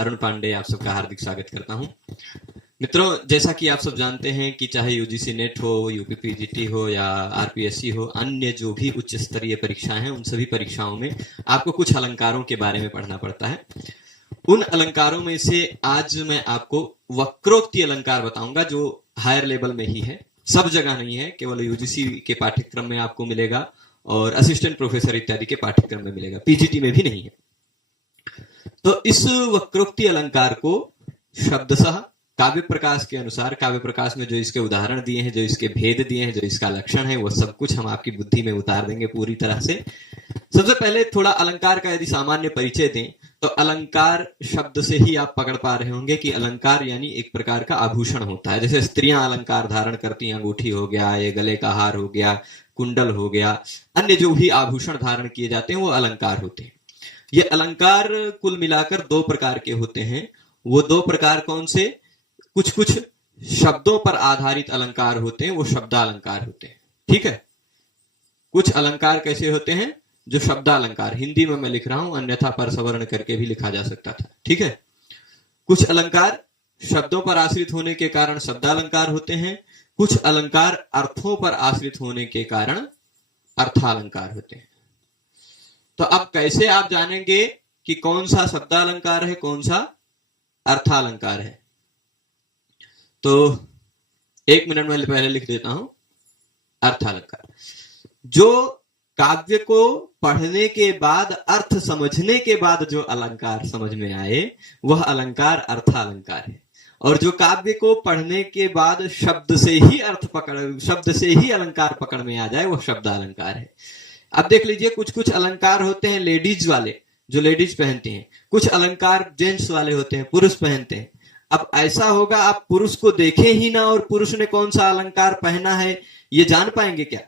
अरुण पांडे आप सबका हार्दिक स्वागत करता हूं। मित्रों, जैसा कि आप सब जानते हैं कि चाहे यूजीसी नेट हो, यूपी पीजीटी हो या आरपीएससी हो, अन्य जो भी उच्च स्तरीय परीक्षाएं हैं, उन सभी परीक्षाओं में आपको कुछ अलंकारों के बारे में पढ़ना पड़ता है। उन अलंकारों में से आज मैं आपको वक्रोक्ति अलंकार बताऊंगा, जो हायर लेवल में ही है, सब जगह नहीं है, केवल यूजीसी के पाठ्यक्रम में आपको मिलेगा और असिस्टेंट प्रोफेसर इत्यादि के पाठ्यक्रम में मिलेगा, पीजीटी में भी नहीं है। तो इस वक्रोक्ति अलंकार को शब्दशः काव्य प्रकाश के अनुसार, काव्य प्रकाश में जो इसके उदाहरण दिए हैं, जो इसके भेद दिए हैं, जो इसका लक्षण है, वो सब कुछ हम आपकी बुद्धि में उतार देंगे पूरी तरह से। सबसे पहले थोड़ा अलंकार का यदि सामान्य परिचय दें तो अलंकार शब्द से ही आप पकड़ पा रहे होंगे कि अलंकार यानी एक प्रकार का आभूषण होता है। जैसे स्त्रियां अलंकार धारण करती हैं, अंगूठी हो गया, ये गले का हार हो गया, कुंडल हो गया, अन्य जो भी आभूषण धारण किए जाते हैं वो अलंकार होते हैं। ये अलंकार कुल मिलाकर दो प्रकार के होते हैं। वो दो प्रकार कौन से? कुछ कुछ शब्दों पर आधारित अलंकार होते हैं, वो शब्दालंकार होते हैं। ठीक है, कुछ अलंकार कैसे होते हैं? जो शब्दालंकार, हिंदी में मैं लिख रहा हूं, अन्यथा परसवर्ण करके भी लिखा जा सकता था। ठीक है, कुछ अलंकार शब्दों पर आश्रित होने के कारण शब्दालंकार होते हैं, कुछ अलंकार अर्थों पर आश्रित होने के कारण अर्थालंकार होते हैं। तो अब कैसे आप जानेंगे कि कौन सा शब्दालंकार है, कौन सा अर्थालंकार है? तो 1 मिनट में पहले लिख देता हूं। अर्थालंकार, जो काव्य को पढ़ने के बाद, अर्थ समझने के बाद जो अलंकार समझ में आए, वह अलंकार अर्थालंकार है। और जो काव्य को पढ़ने के बाद शब्द से ही शब्द से ही अलंकार पकड़ में आ जाए, वह शब्दालंकार है। अब देख लीजिए, कुछ कुछ अलंकार होते हैं लेडीज वाले, जो लेडीज पहनती हैं, कुछ अलंकार जेंट्स वाले होते हैं, पुरुष पहनते हैं। अब ऐसा होगा, आप पुरुष को देखे ही ना और पुरुष ने कौन सा अलंकार पहना है ये जान पाएंगे क्या?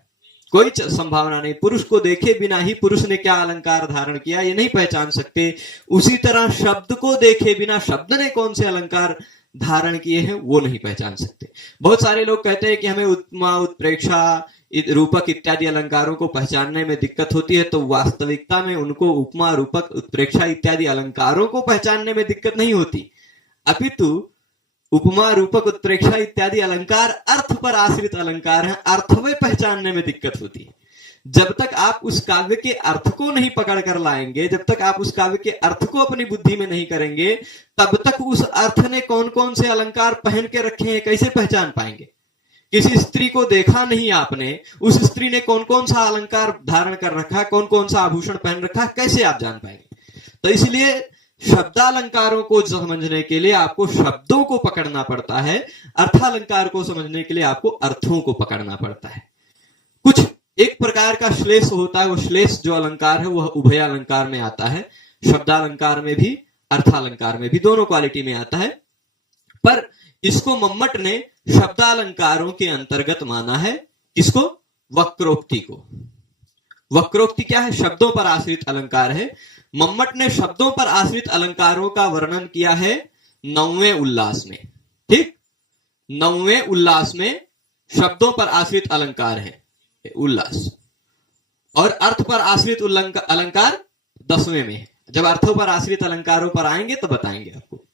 कोई संभावना नहीं। पुरुष को देखे बिना ही पुरुष ने क्या अलंकार धारण किया ये नहीं पहचान सकते। उसी तरह शब्द को देखे बिना शब्द ने कौन से अलंकार धारण किए हैं वो नहीं पहचान सकते। बहुत सारे लोग कहते हैं कि हमें उपमा, उत्प्रेक्षा, रूपक इत्यादि अलंकारों को पहचानने में दिक्कत होती है। तो वास्तविकता में उनको उपमा, रूपक, उत्प्रेक्षा इत्यादि अलंकारों को पहचानने में दिक्कत नहीं होती, अपितु उपमा, रूपक, उत्प्रेक्षा इत्यादि अलंकार अर्थ पर आश्रित अलंकार हैं, अर्थ में पहचानने में दिक्कत होती है। जब तक आप उस काव्य के अर्थ को नहीं पकड़ कर लाएंगे, जब तक आप उस काव्य के अर्थ को अपनी बुद्धि में नहीं करेंगे, तब तक उस अर्थ ने कौन कौन से अलंकार पहन के रखे हैं कैसे पहचान पाएंगे? किसी स्त्री को देखा नहीं आपने, उस स्त्री ने कौन कौन सा अलंकार धारण कर रखा, कौन कौन सा आभूषण पहन रखा, कैसे आप जान पाएंगे? तो इसलिए शब्दालंकारों को समझने के लिए आपको शब्दों को पकड़ना पड़ता है, अर्थालंकार को समझने के लिए आपको अर्थों को पकड़ना पड़ता है। कुछ एक प्रकार का श्लेष होता है, वो श्लेष जो अलंकार है वह उभय अलंकार में आता है, शब्दालंकार में भी अर्थालंकार में भी, दोनों क्वालिटी में आता है। पर इसको मम्मट ने शब्दालंकारों के अंतर्गत माना है। किसको? वक्रोक्ति को। वक्रोक्ति क्या है? शब्दों पर आश्रित अलंकार है। मम्मट ने शब्दों पर आश्रित अलंकारों का वर्णन किया है 9वें उल्लास में। ठीक, 9वें उल्लास में शब्दों पर आश्रित अलंकार है उल्लास, और अर्थ पर आश्रित अलंकार 10वें में है। जब अर्थों पर आश्रित अलंकारों पर आएंगे तो बताएंगे आपको।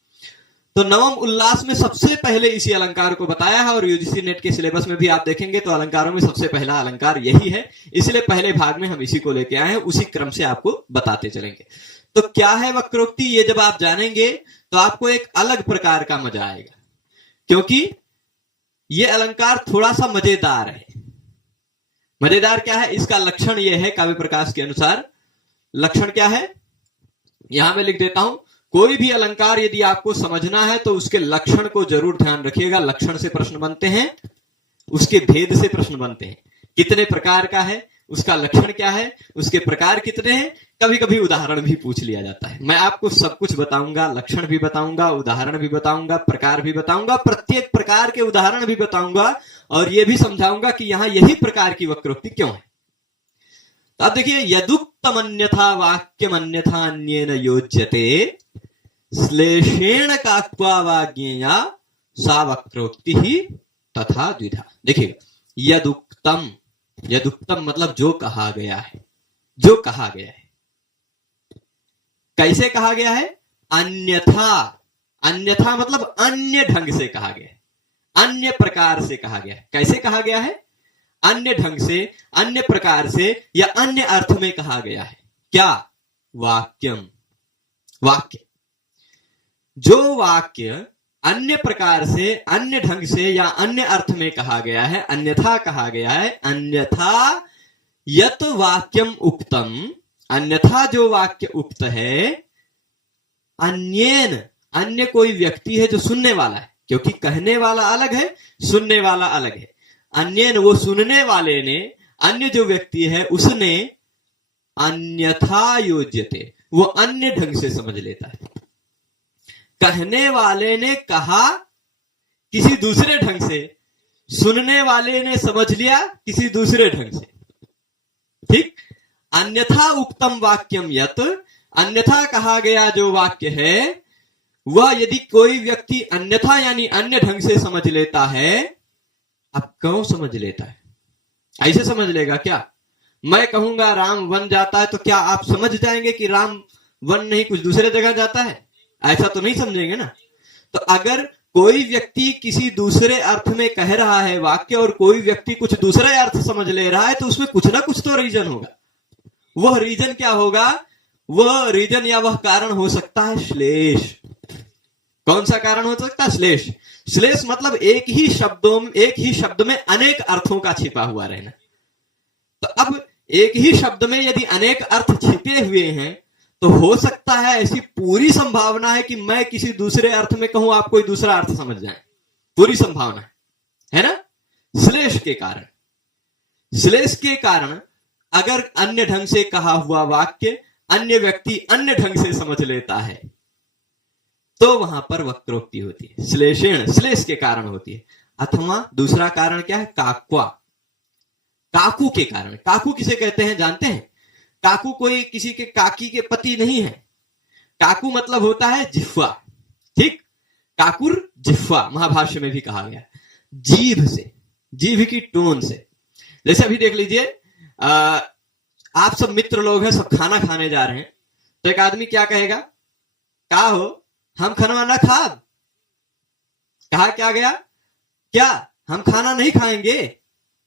तो 9वें उल्लास में सबसे पहले इसी अलंकार को बताया है, और यूजीसी नेट के सिलेबस में भी आप देखेंगे तो अलंकारों में सबसे पहला अलंकार यही है। इसलिए पहले भाग में हम इसी को लेके आए हैं, उसी क्रम से आपको बताते चलेंगे। तो क्या है वक्रोक्ति, ये जब आप जानेंगे तो आपको एक अलग प्रकार का मजा आएगा, क्योंकि ये अलंकार थोड़ा सा मजेदार है। मजेदार क्या है? इसका लक्षण यह है काव्य प्रकाश के अनुसार। लक्षण क्या है? यहां मैं लिख देता हूं। कोई भी अलंकार यदि आपको समझना है तो उसके लक्षण को जरूर ध्यान रखिएगा। लक्षण से प्रश्न बनते हैं, उसके भेद से प्रश्न बनते हैं। कितने प्रकार का है, उसका लक्षण क्या है, उसके प्रकार कितने हैं, कभी कभी उदाहरण भी पूछ लिया जाता है। मैं आपको सब कुछ बताऊंगा, लक्षण भी बताऊंगा, उदाहरण भी बताऊंगा, प्रकार भी बताऊंगा, प्रत्येक प्रकार के उदाहरण भी बताऊंगा, और यह भी समझाऊंगा कि यहां यही प्रकार की वक्रोक्ति क्यों है। तो अब देखिए, यदुक्तमन्यथा वाक्यमन्यथा अन्येन योज्यते श्लेषेण काक्वा वाज्ञेया सा वक्रोक्ति ही तथा द्विधा। देखिए, यदुक्तम, यदुक्तम मतलब जो कहा गया है, जो कहा गया है। कैसे कहा गया है? अन्यथा, अन्यथा मतलब अन्य ढंग से कहा गया, अन्य प्रकार से कहा गया। कैसे कहा गया है? अन्य ढंग से, अन्य प्रकार से या अन्य अर्थ में कहा गया है। क्या? वाक्यम, वाक्य। जो वाक्य अन्य प्रकार से, अन्य ढंग से या अन्य अर्थ में कहा गया है, अन्यथा कहा गया है, अन्यथा यत वाक्यम उक्तम, अन्यथा जो वाक्य उक्त है, अन्येन, अन्य कोई व्यक्ति है जो सुनने वाला है, क्योंकि कहने वाला अलग है, सुनने वाला अलग है। अन्येन वो सुनने वाले ने, अन्य जो व्यक्ति है उसने अन्यथा योज्यते, वो अन्य ढंग से समझ लेता है। कहने वाले ने कहा किसी दूसरे ढंग से, सुनने वाले ने समझ लिया किसी दूसरे ढंग से। ठीक? अन्यथा उक्तम वाक्यम यत, अन्यथा कहा गया जो वाक्य है वह यदि कोई व्यक्ति अन्यथा यानी अन्य ढंग से समझ लेता है, अब क्यों समझ लेता है? ऐसे समझ लेगा क्या? मैं कहूंगा राम वन जाता है तो क्या आप समझ जाएंगे कि राम वन नहीं कुछ दूसरे जगह जाता है? ऐसा तो नहीं समझेंगे ना। तो अगर कोई व्यक्ति किसी दूसरे अर्थ में कह रहा है वाक्य और कोई व्यक्ति कुछ दूसरे अर्थ समझ ले रहा है, तो उसमें कुछ ना कुछ तो रीजन होगा। वह रीजन क्या होगा? वह रीजन या वह कारण हो सकता है श्लेष। कौन सा कारण हो सकता है? श्लेष। श्लेष मतलब एक ही शब्द में अनेक अर्थों का छिपा हुआ रहना। तो अब एक ही शब्द में यदि अनेक अर्थ छिपे हुए हैं तो हो सकता है, ऐसी पूरी संभावना है कि मैं किसी दूसरे अर्थ में कहूं, आप कोई दूसरा अर्थ समझ जाए, पूरी संभावना है ना? श्लेष के कारण, श्लेष के कारण अगर अन्य ढंग से कहा हुआ वाक्य अन्य व्यक्ति अन्य ढंग से समझ लेता है तो वहां पर वक्रोक्ति होती है, श्लेषेण, श्लेष के कारण होती है। अथवा दूसरा कारण क्या है? काक्वा, काकू के कारण। काकू किसे कहते हैं जानते हैं? काकू कोई किसी के काकी के पति नहीं है। काकू मतलब होता है जिह्वा। ठीक? काकुर जिह्वा, महाभाष्य में भी कहा गया, जीभ से, जीभ की टोन से। जैसे अभी देख लीजिए, आप सब मित्र लोग हैं, सब खाना खाने जा रहे हैं, तो एक आदमी क्या कहेगा? क्या हो, हम खाना ना खाब। कहा क्या गया? क्या हम खाना नहीं खाएंगे?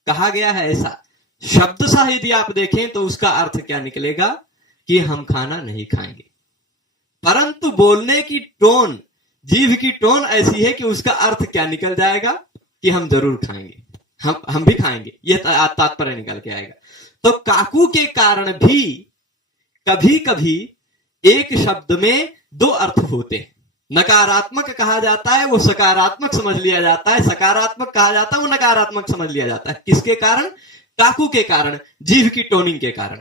कहा गया है ऐसा। शब्द सा यदि आप देखें तो उसका अर्थ क्या निकलेगा? कि हम खाना नहीं खाएंगे। परंतु बोलने की टोन, जीभ की टोन ऐसी है कि उसका अर्थ क्या निकल जाएगा? कि हम जरूर खाएंगे, हम भी खाएंगे, यह तात्पर्य निकल के आएगा। तो काकू के कारण भी कभी कभी एक शब्द में दो अर्थ होते हैं। नकारात्मक कहा जाता है वो सकारात्मक समझ लिया जाता है, सकारात्मक कहा जाता है वो नकारात्मक समझ लिया जाता है। किसके कारण? काकू के कारण, जीभ की टोनिंग के कारण,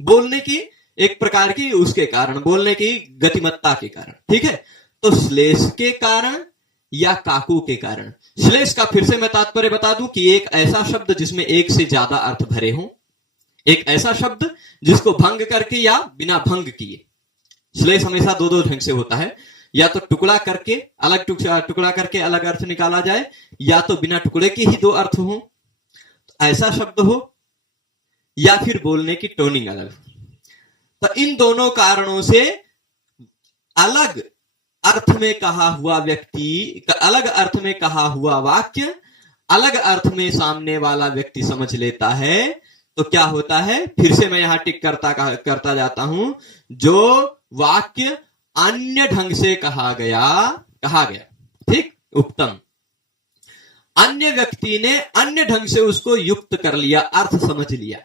बोलने की एक प्रकार की उसके कारण, बोलने की गतिमत्ता के कारण। ठीक है? तो श्लेष के कारण या काकू के कारण। श्लेष का फिर से मैं तात्पर्य बता दूं कि एक ऐसा शब्द जिसमें एक से ज्यादा अर्थ भरे हों, एक ऐसा शब्द जिसको भंग करके या बिना भंग किए। श्लेष हमेशा दो दो ढंग से होता है, या तो टुकड़ा करके अलग टुकड़ा करके अलग अर्थ निकाला जाए, या तो बिना टुकड़े के ही दो अर्थ हो, तो ऐसा शब्द हो, या फिर बोलने की टोनिंग अलग हो। तो इन दोनों कारणों से अलग अर्थ में कहा हुआ व्यक्ति, अलग अर्थ में कहा हुआ वाक्य अलग अर्थ में सामने वाला व्यक्ति समझ लेता है। तो क्या होता है? फिर से मैं यहां टिक करता जाता हूं। जो वाक्य अन्य ढंग से कहा गया, ठीक, उक्तम, अन्य व्यक्ति ने अन्य ढंग से उसको युक्त कर लिया, अर्थ समझ लिया,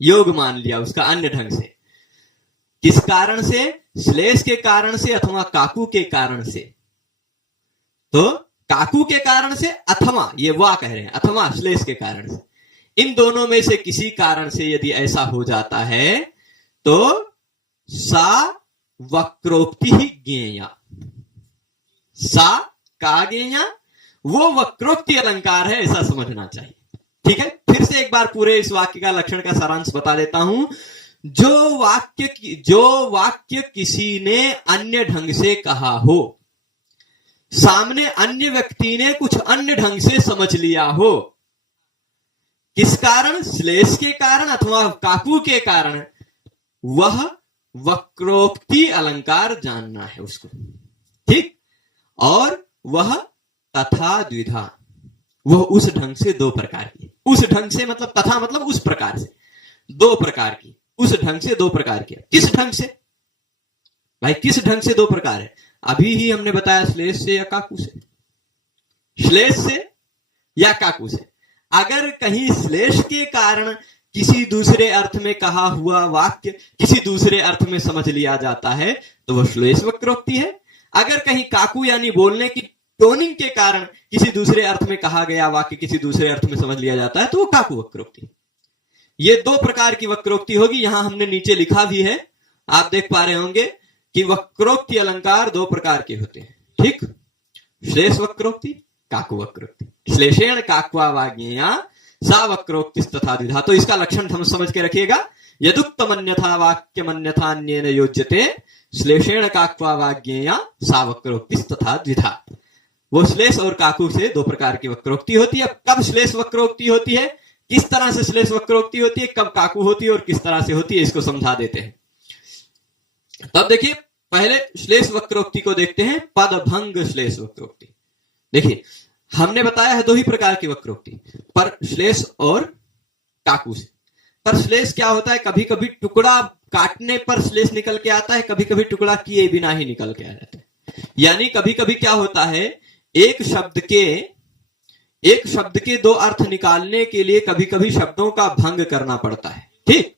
योग मान लिया उसका अन्य ढंग से। किस कारण से? श्लेष के कारण से अथवा काकू के कारण से। तो काकू के कारण से अथवा, ये वाह कह रहे हैं, अथवा श्लेष के कारण से। इन दोनों में से किसी कारण से यदि ऐसा हो जाता है तो सा वक्रोक्ति ही ज्ञेया। सा का ज्ञेया, वो वक्रोक्ति अलंकार है, ऐसा समझना चाहिए। ठीक है? फिर से एक बार पूरे इस वाक्य का लक्षण का सारांश बता देता हूं। जो वाक्य किसी ने अन्य ढंग से कहा हो, सामने अन्य व्यक्ति ने कुछ अन्य ढंग से समझ लिया हो, किस कारण? श्लेष के कारण अथवा काकू के कारण, वह वक्रोक्ति अलंकार जानना है उसको, ठीक। और वह तथा द्विधा, वह उस ढंग से दो प्रकार की, उस ढंग से मतलब तथा मतलब उस प्रकार से, दो प्रकार की, उस ढंग से दो प्रकार की। किस ढंग से भाई, किस ढंग से दो प्रकार है? अभी ही हमने बताया श्लेष से या काकू से, श्लेष से या काकू से। अगर कहीं श्लेष के कारण किसी दूसरे अर्थ में कहा हुआ वाक्य किसी दूसरे अर्थ में समझ लिया जाता है तो वह श्लेष वक्रोक्ति है। अगर कहीं काकू यानी बोलने की टोनिंग के कारण किसी दूसरे अर्थ में कहा गया वाक्य किसी दूसरे अर्थ में समझ लिया जाता है तो वो काकू वक्रोक्ति। ये दो प्रकार की वक्रोक्ति होगी। यहां हमने नीचे लिखा भी है, आप देख पा रहे होंगे कि वक्रोक्ति अलंकार दो प्रकार के होते हैं, ठीक। श्लेष वक्रोक्ति, काकू वक्रोक्ति। श्लेषेण काक्वावाज्ञेया सा वक्रोक्ति तथा द्विधा। तो इसका लक्षण हम समझ के रखिएगा। यदुक्तम अन्यथा वाक्यम अन्यथा अन्येन योज्यते श्लेषेण काक्वावाज्ञेया सा वक्रोक्ति तथा द्विधा। वो श्लेष और काकू से दो प्रकार की वक्रोक्ति होती है। कब श्लेष वक्रोक्ति होती है, किस तरह से श्लेष वक्रोक्ति होती है, कब काकू होती है और किस तरह से होती है, इसको समझा देते हैं। तब देखिए, पहले श्लेष वक्रोक्ति को देखते हैं, पदभंग श्लेष वक्रोक्ति। देखिए, हमने बताया है दो ही प्रकार की वक्रोक्ति, पर श्लेष और काकू से। पर श्लेष क्या होता है, कभी कभी टुकड़ा काटने पर श्लेष निकल के आता है, कभी कभी टुकड़ा किए बिना ही निकल के आ जाता है। यानी कभी कभी क्या होता है, एक शब्द के दो अर्थ निकालने के लिए कभी कभी शब्दों का भंग करना पड़ता है, ठीक।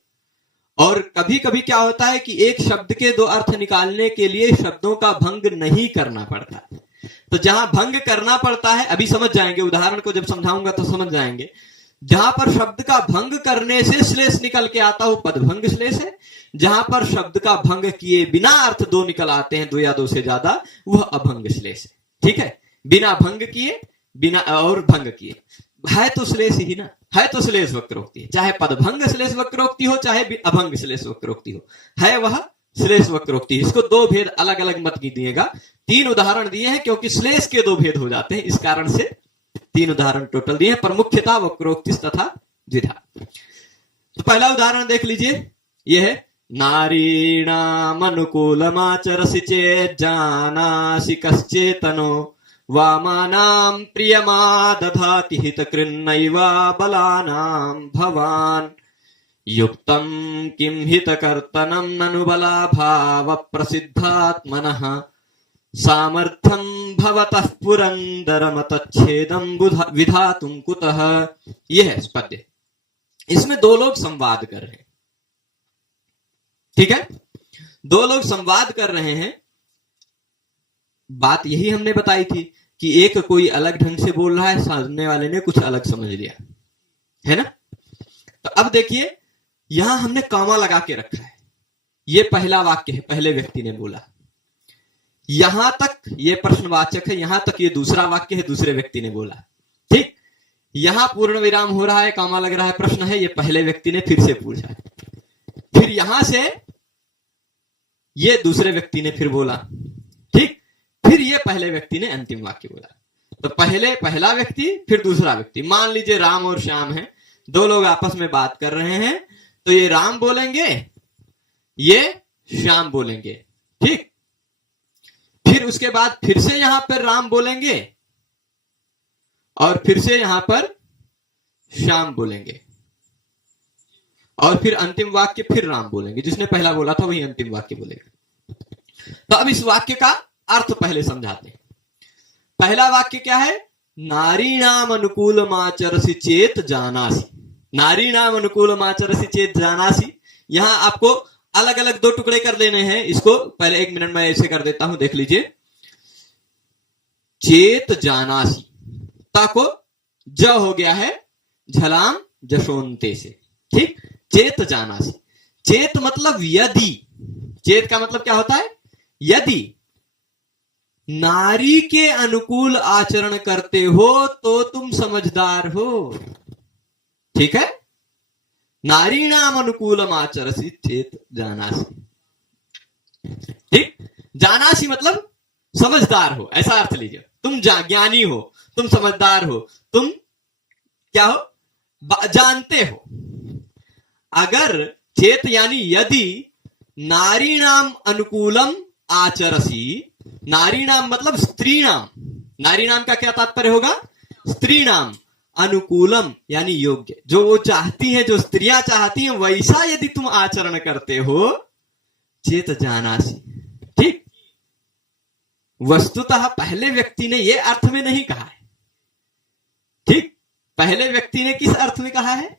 और कभी कभी क्या होता है कि एक शब्द के दो अर्थ निकालने के लिए शब्दों का भंग नहीं करना पड़ता। तो जहां भंग करना पड़ता है, अभी समझ जाएंगे, उदाहरण को जब समझाऊंगा तो समझ जाएंगे। जहां पर शब्द का भंग करने से श्लेष निकल के आता हो पदभंग श्लेष है। जहां पर शब्द का भंग किए बिना अर्थ दो निकल आते हैं, दो या दो से ज्यादा, वह अभंग श्लेष है, ठीक है। बिना भंग किए, बिना और भंग किए, है तो श्लेष ही ना, है तो श्लेष वक्रोक्ति है। चाहे पदभंग श्लेष वक्रोक्ति हो चाहे अभंग श्लेष वक्रोक्ति हो, है वह श्लेष वक्रोक्ति। इसको दो भेद अलग अलग मत कीजिएगा। तीन उदाहरण दिए हैं क्योंकि श्लेष के दो भेद हो जाते हैं, इस कारण से तीन उदाहरण टोटल दिए हैं, पर मुख्यतः वक्रोक्ति तथा द्विधा। तो पहला उदाहरण देख लीजिए, यह है नारीणामनुकूलमाचरसि चेत् जानासि कश्चेतनो वामानां प्रियमादधाति हितकृन्नैवा बलानां भवान् युक्तं किं हितकर्तनं ननु बलाभाव प्रसिद्धात्मनः सामर्थ्यं भवतः पुरंदरमतच्छेदं विधातुं कुतः। यह है पद्य। इसमें दो लोग संवाद कर रहे हैं, ठीक है। दो लोग संवाद कर रहे हैं। बात यही हमने बताई थी कि एक कोई अलग ढंग से बोल रहा है, सामने वाले ने कुछ अलग समझ लिया, है ना। तो अब देखिए, यहां हमने कॉमा लगा के रखा है। ये पहला वाक्य है, पहले व्यक्ति ने बोला। यहां तक ये प्रश्नवाचक है, यहां तक ये दूसरा वाक्य है, दूसरे व्यक्ति ने बोला, ठीक। यहां पूर्ण विराम हो रहा है, कॉमा लग रहा है, प्रश्न है, ये पहले व्यक्ति ने फिर से पूछा। फिर यहां से ये दूसरे व्यक्ति ने फिर बोला, ठीक। फिर ये पहले व्यक्ति ने अंतिम वाक्य बोला। तो पहले पहला व्यक्ति, फिर दूसरा व्यक्ति। मान लीजिए राम और श्याम हैं, दो लोग आपस में बात कर रहे हैं, तो ये राम बोलेंगे, ये श्याम बोलेंगे, ठीक। फिर उसके बाद फिर से यहां पर राम बोलेंगे और फिर से यहां पर श्याम बोलेंगे और फिर अंतिम वाक्य फिर राम बोलेंगे। जिसने पहला बोला था वही अंतिम वाक्य बोलेगा। तो अब इस वाक्य का अर्थ पहले समझाते हैं। पहला वाक्य क्या है, नारीणाम अनुकूलमाचरसि चेत जानासि। नारीणाम अनुकूलमाचरसि चेत जानासि, यहां आपको अलग अलग दो टुकड़े कर लेने हैं। इसको पहले 1 मिनट में ऐसे कर देता हूं, देख लीजिए। चेत जानासि, ता को ज हो गया है झलाम जशोंते से, ठीक। चेत जानासि, चेत मतलब यदि। चेत का मतलब क्या होता है, यदि नारी के अनुकूल आचरण करते हो तो तुम समझदार हो, ठीक है। नारी नाम अनुकूलम आचरसि चेत जानासि, ठीक। जानासि मतलब समझदार हो, ऐसा अर्थ लीजिए। तुम ज्ञानी हो, तुम समझदार हो, तुम क्या हो, जानते हो। अगर चेत यानी यदि नारीणाम अनुकूलम आचरसी, नारीणाम मतलब स्त्री नाम, नारीणाम का क्या तात्पर्य होगा, स्त्री नाम, अनुकूलम यानी योग्य, जो वो चाहती है, जो स्त्रियां चाहती हैं वैसा यदि तुम आचरण करते हो, चेत जानासी। ठीक, वस्तुतः पहले व्यक्ति ने यह अर्थ में नहीं कहा है। ठीक, पहले व्यक्ति ने किस अर्थ में कहा है,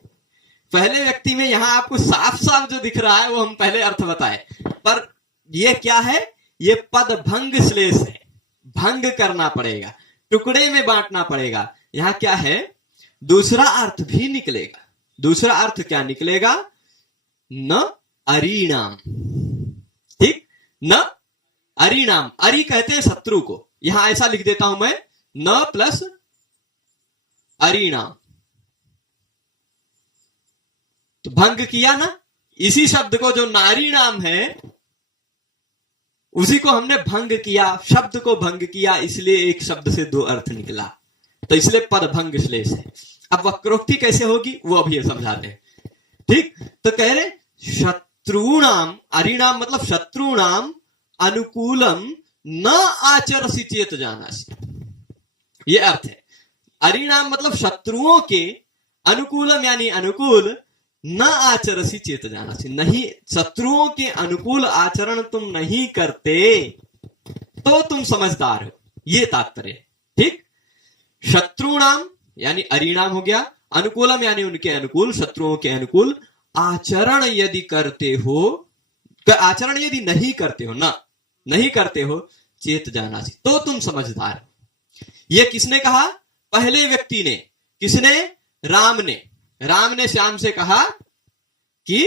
पहले व्यक्ति में यहां आपको साफ साफ जो दिख रहा है वो हम पहले अर्थ बताए, पर यह क्या है, ये पद भंग श्लेष है, भंग करना पड़ेगा, टुकड़े में बांटना पड़ेगा। यहां क्या है, दूसरा अर्थ भी निकलेगा। दूसरा अर्थ क्या निकलेगा, न अरीणाम। ठीक, न अरीणाम, अरी कहते हैं शत्रु को, यहां ऐसा लिख देता हूं मैं, न प्लस अरीणाम, तो भंग किया ना, इसी शब्द को जो नारी नाम है उसी को हमने भंग किया, शब्द को भंग किया, इसलिए एक शब्द से दो अर्थ निकला, तो इसलिए पद भंग श्लेष है। अब वक्रोक्ति कैसे होगी वो अभी समझाते हैं। ठीक, तो कह रहे शत्रुणाम, अरिणाम मतलब शत्रुणाम, अनुकूलम न आचरसी चेत जानासी, ये अर्थ है। अरिणाम मतलब शत्रुओं के, अनुकूलम यानी अनुकूल, न आचरसी चेत जानासी, नहीं शत्रुओं के अनुकूल आचरण तुम नहीं करते तो तुम समझदार हो, ये तात्पर्य है। ठीक, शत्रुणाम यानी अरिणाम हो गया, अनुकूलम यानी उनके अनुकूल, शत्रुओं के अनुकूल आचरण यदि करते हो, आचरण यदि नहीं करते हो, ना नहीं करते हो, चेत जानासी तो तुम समझदार हो। ये किसने कहा, पहले व्यक्ति ने। किसने, राम ने। राम ने श्याम से कहा कि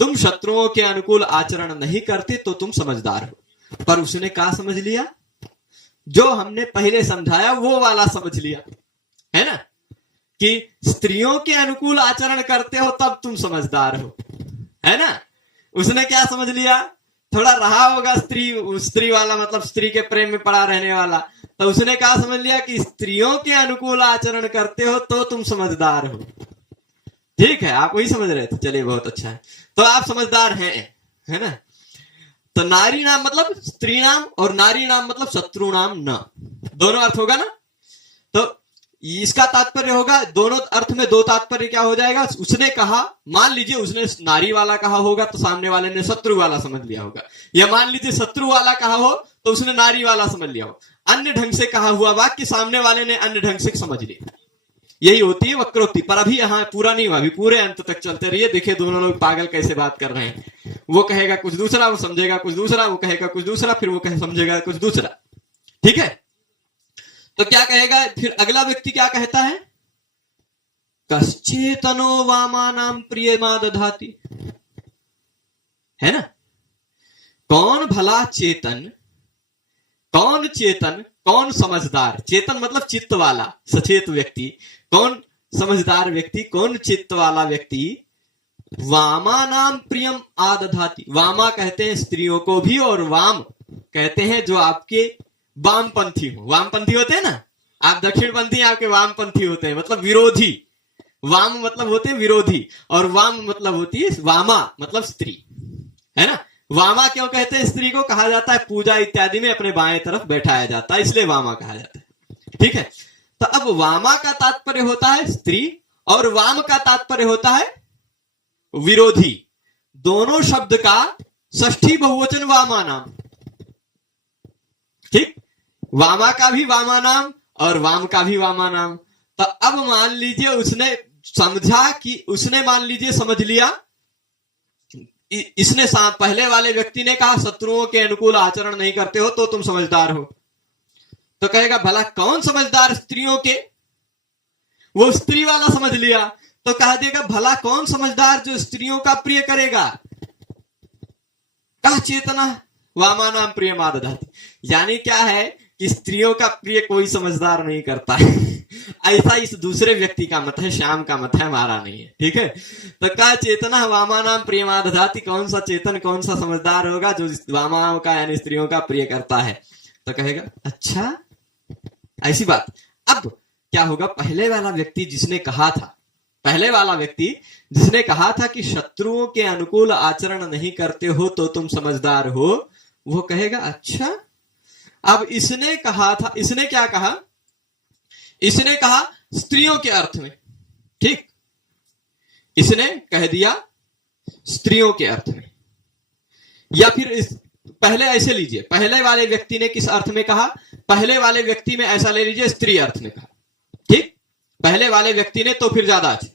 तुम शत्रुओं के अनुकूल आचरण नहीं करते तो तुम समझदार हो, पर उसने क्या समझ लिया, जो हमने पहले समझाया वो वाला समझ लिया, है ना, कि स्त्रियों के अनुकूल आचरण करते हो तब तुम समझदार हो, है ना। उसने क्या समझ लिया, थोड़ा रहा होगा स्त्री वाला, मतलब स्त्री के प्रेम में पड़ा रहने वाला, तो उसने क्या समझ लिया कि स्त्रियों के अनुकूल आचरण करते हो तो तुम समझदार हो। ठीक है, आप वही समझ रहे थे, चलिए बहुत अच्छा है, तो आप समझदार हैं, है ना। तो नारी नाम मतलब स्त्री नाम और नारी नाम मतलब शत्रु नाम, न दोनों अर्थ होगा ना। तो इसका तात्पर्य होगा, दोनों अर्थ में दो तात्पर्य क्या हो जाएगा, उसने कहा, मान लीजिए उसने नारी वाला कहा होगा तो सामने वाले ने शत्रु वाला समझ लिया होगा, या मान लीजिए शत्रु वाला कहा हो तो उसने नारी वाला समझ लिया हो। अन्य ढंग से कहा हुआ वाक्य सामने वाले ने अन्य ढंग से समझ लिया, यही होती है वक्रोक्ति। पर अभी यहां पूरा नहीं हुआ, अभी पूरे अंत तक चलते रहिए, देखिए दोनों लोग पागल कैसे बात कर रहे हैं। वो कहेगा कुछ दूसरा, वो समझेगा कुछ दूसरा, वो कहेगा कुछ दूसरा, फिर वो समझेगा कुछ दूसरा। ठीक है, तो क्या कहेगा फिर अगला व्यक्ति, क्या कहता है, कश्चेतनो वामानाम प्रियमा दधाति, है ना। कौन भला चेतन, कौन चेतन, कौन समझदार, चेतन मतलब चित्त वाला, सचेत व्यक्ति, कौन समझदार व्यक्ति, कौन चित्त वाला व्यक्ति, वामा नाम प्रियम आदधाति, वामा कहते हैं स्त्रियों को भी, और वाम कहते हैं जो आपके वामपंथी हो। वामपंथी होते हैं ना, आप दक्षिणपंथी, आपके वामपंथी होते हैं, मतलब विरोधी। वाम मतलब होते हैं विरोधी, और वाम मतलब होती है, वामा मतलब स्त्री, है ना। वामा क्यों कहते हैं स्त्री को, कहा जाता है पूजा इत्यादि में अपने बाएं तरफ बैठाया जाता है, इसलिए वामा कहा जाता है। ठीक है, तो अब वामा का तात्पर्य होता है स्त्री और वाम का तात्पर्य होता है विरोधी। दोनों शब्द का षष्ठी बहुवचन वामा नाम। ठीक, वामा का भी वामा नाम और वाम का भी वामा नाम। तो अब मान लीजिए उसने समझा कि, उसने मान लीजिए समझ लिया, इसने पहले वाले व्यक्ति ने कहा शत्रुओं के अनुकूल आचरण नहीं करते हो तो तुम समझदार हो, तो कहेगा भला कौन समझदार स्त्रियों के, वो स्त्री वाला समझ लिया, तो कह देगा भला कौन समझदार जो स्त्रियों का प्रिय करेगा, कहा चेतना वामा नाम प्रिय मादधाति, यानी क्या है कि स्त्रियों का प्रिय कोई समझदार नहीं करता है। ऐसा इस दूसरे व्यक्ति का मत है, श्याम का मत है, हमारा नहीं है। ठीक है, तो क्या चेतना वामा नाम प्रिय मादधाति, कौन सा चेतन, कौन सा समझदार होगा जो वामाओं का यानी स्त्रियों का प्रिय करता है, तो कहेगा अच्छा ऐसी बात। अब क्या होगा, पहले वाला व्यक्ति जिसने कहा था पहले वाला व्यक्ति जिसने कहा था कि शत्रुओं के अनुकूल आचरण नहीं करते हो तो तुम समझदार हो, वो कहेगा अच्छा। अब इसने कहा था, इसने क्या कहा? इसने कहा स्त्रियों के अर्थ में, ठीक, इसने कह दिया स्त्रियों के अर्थ में। या फिर पहले ऐसे लीजिए, पहले वाले व्यक्ति ने किस अर्थ में कहा? पहले वाले व्यक्ति में ऐसा ले लीजिए, स्त्री अर्थ में कहा, ठीक। पहले वाले व्यक्ति ने तो फिर ज्यादा अच्छे,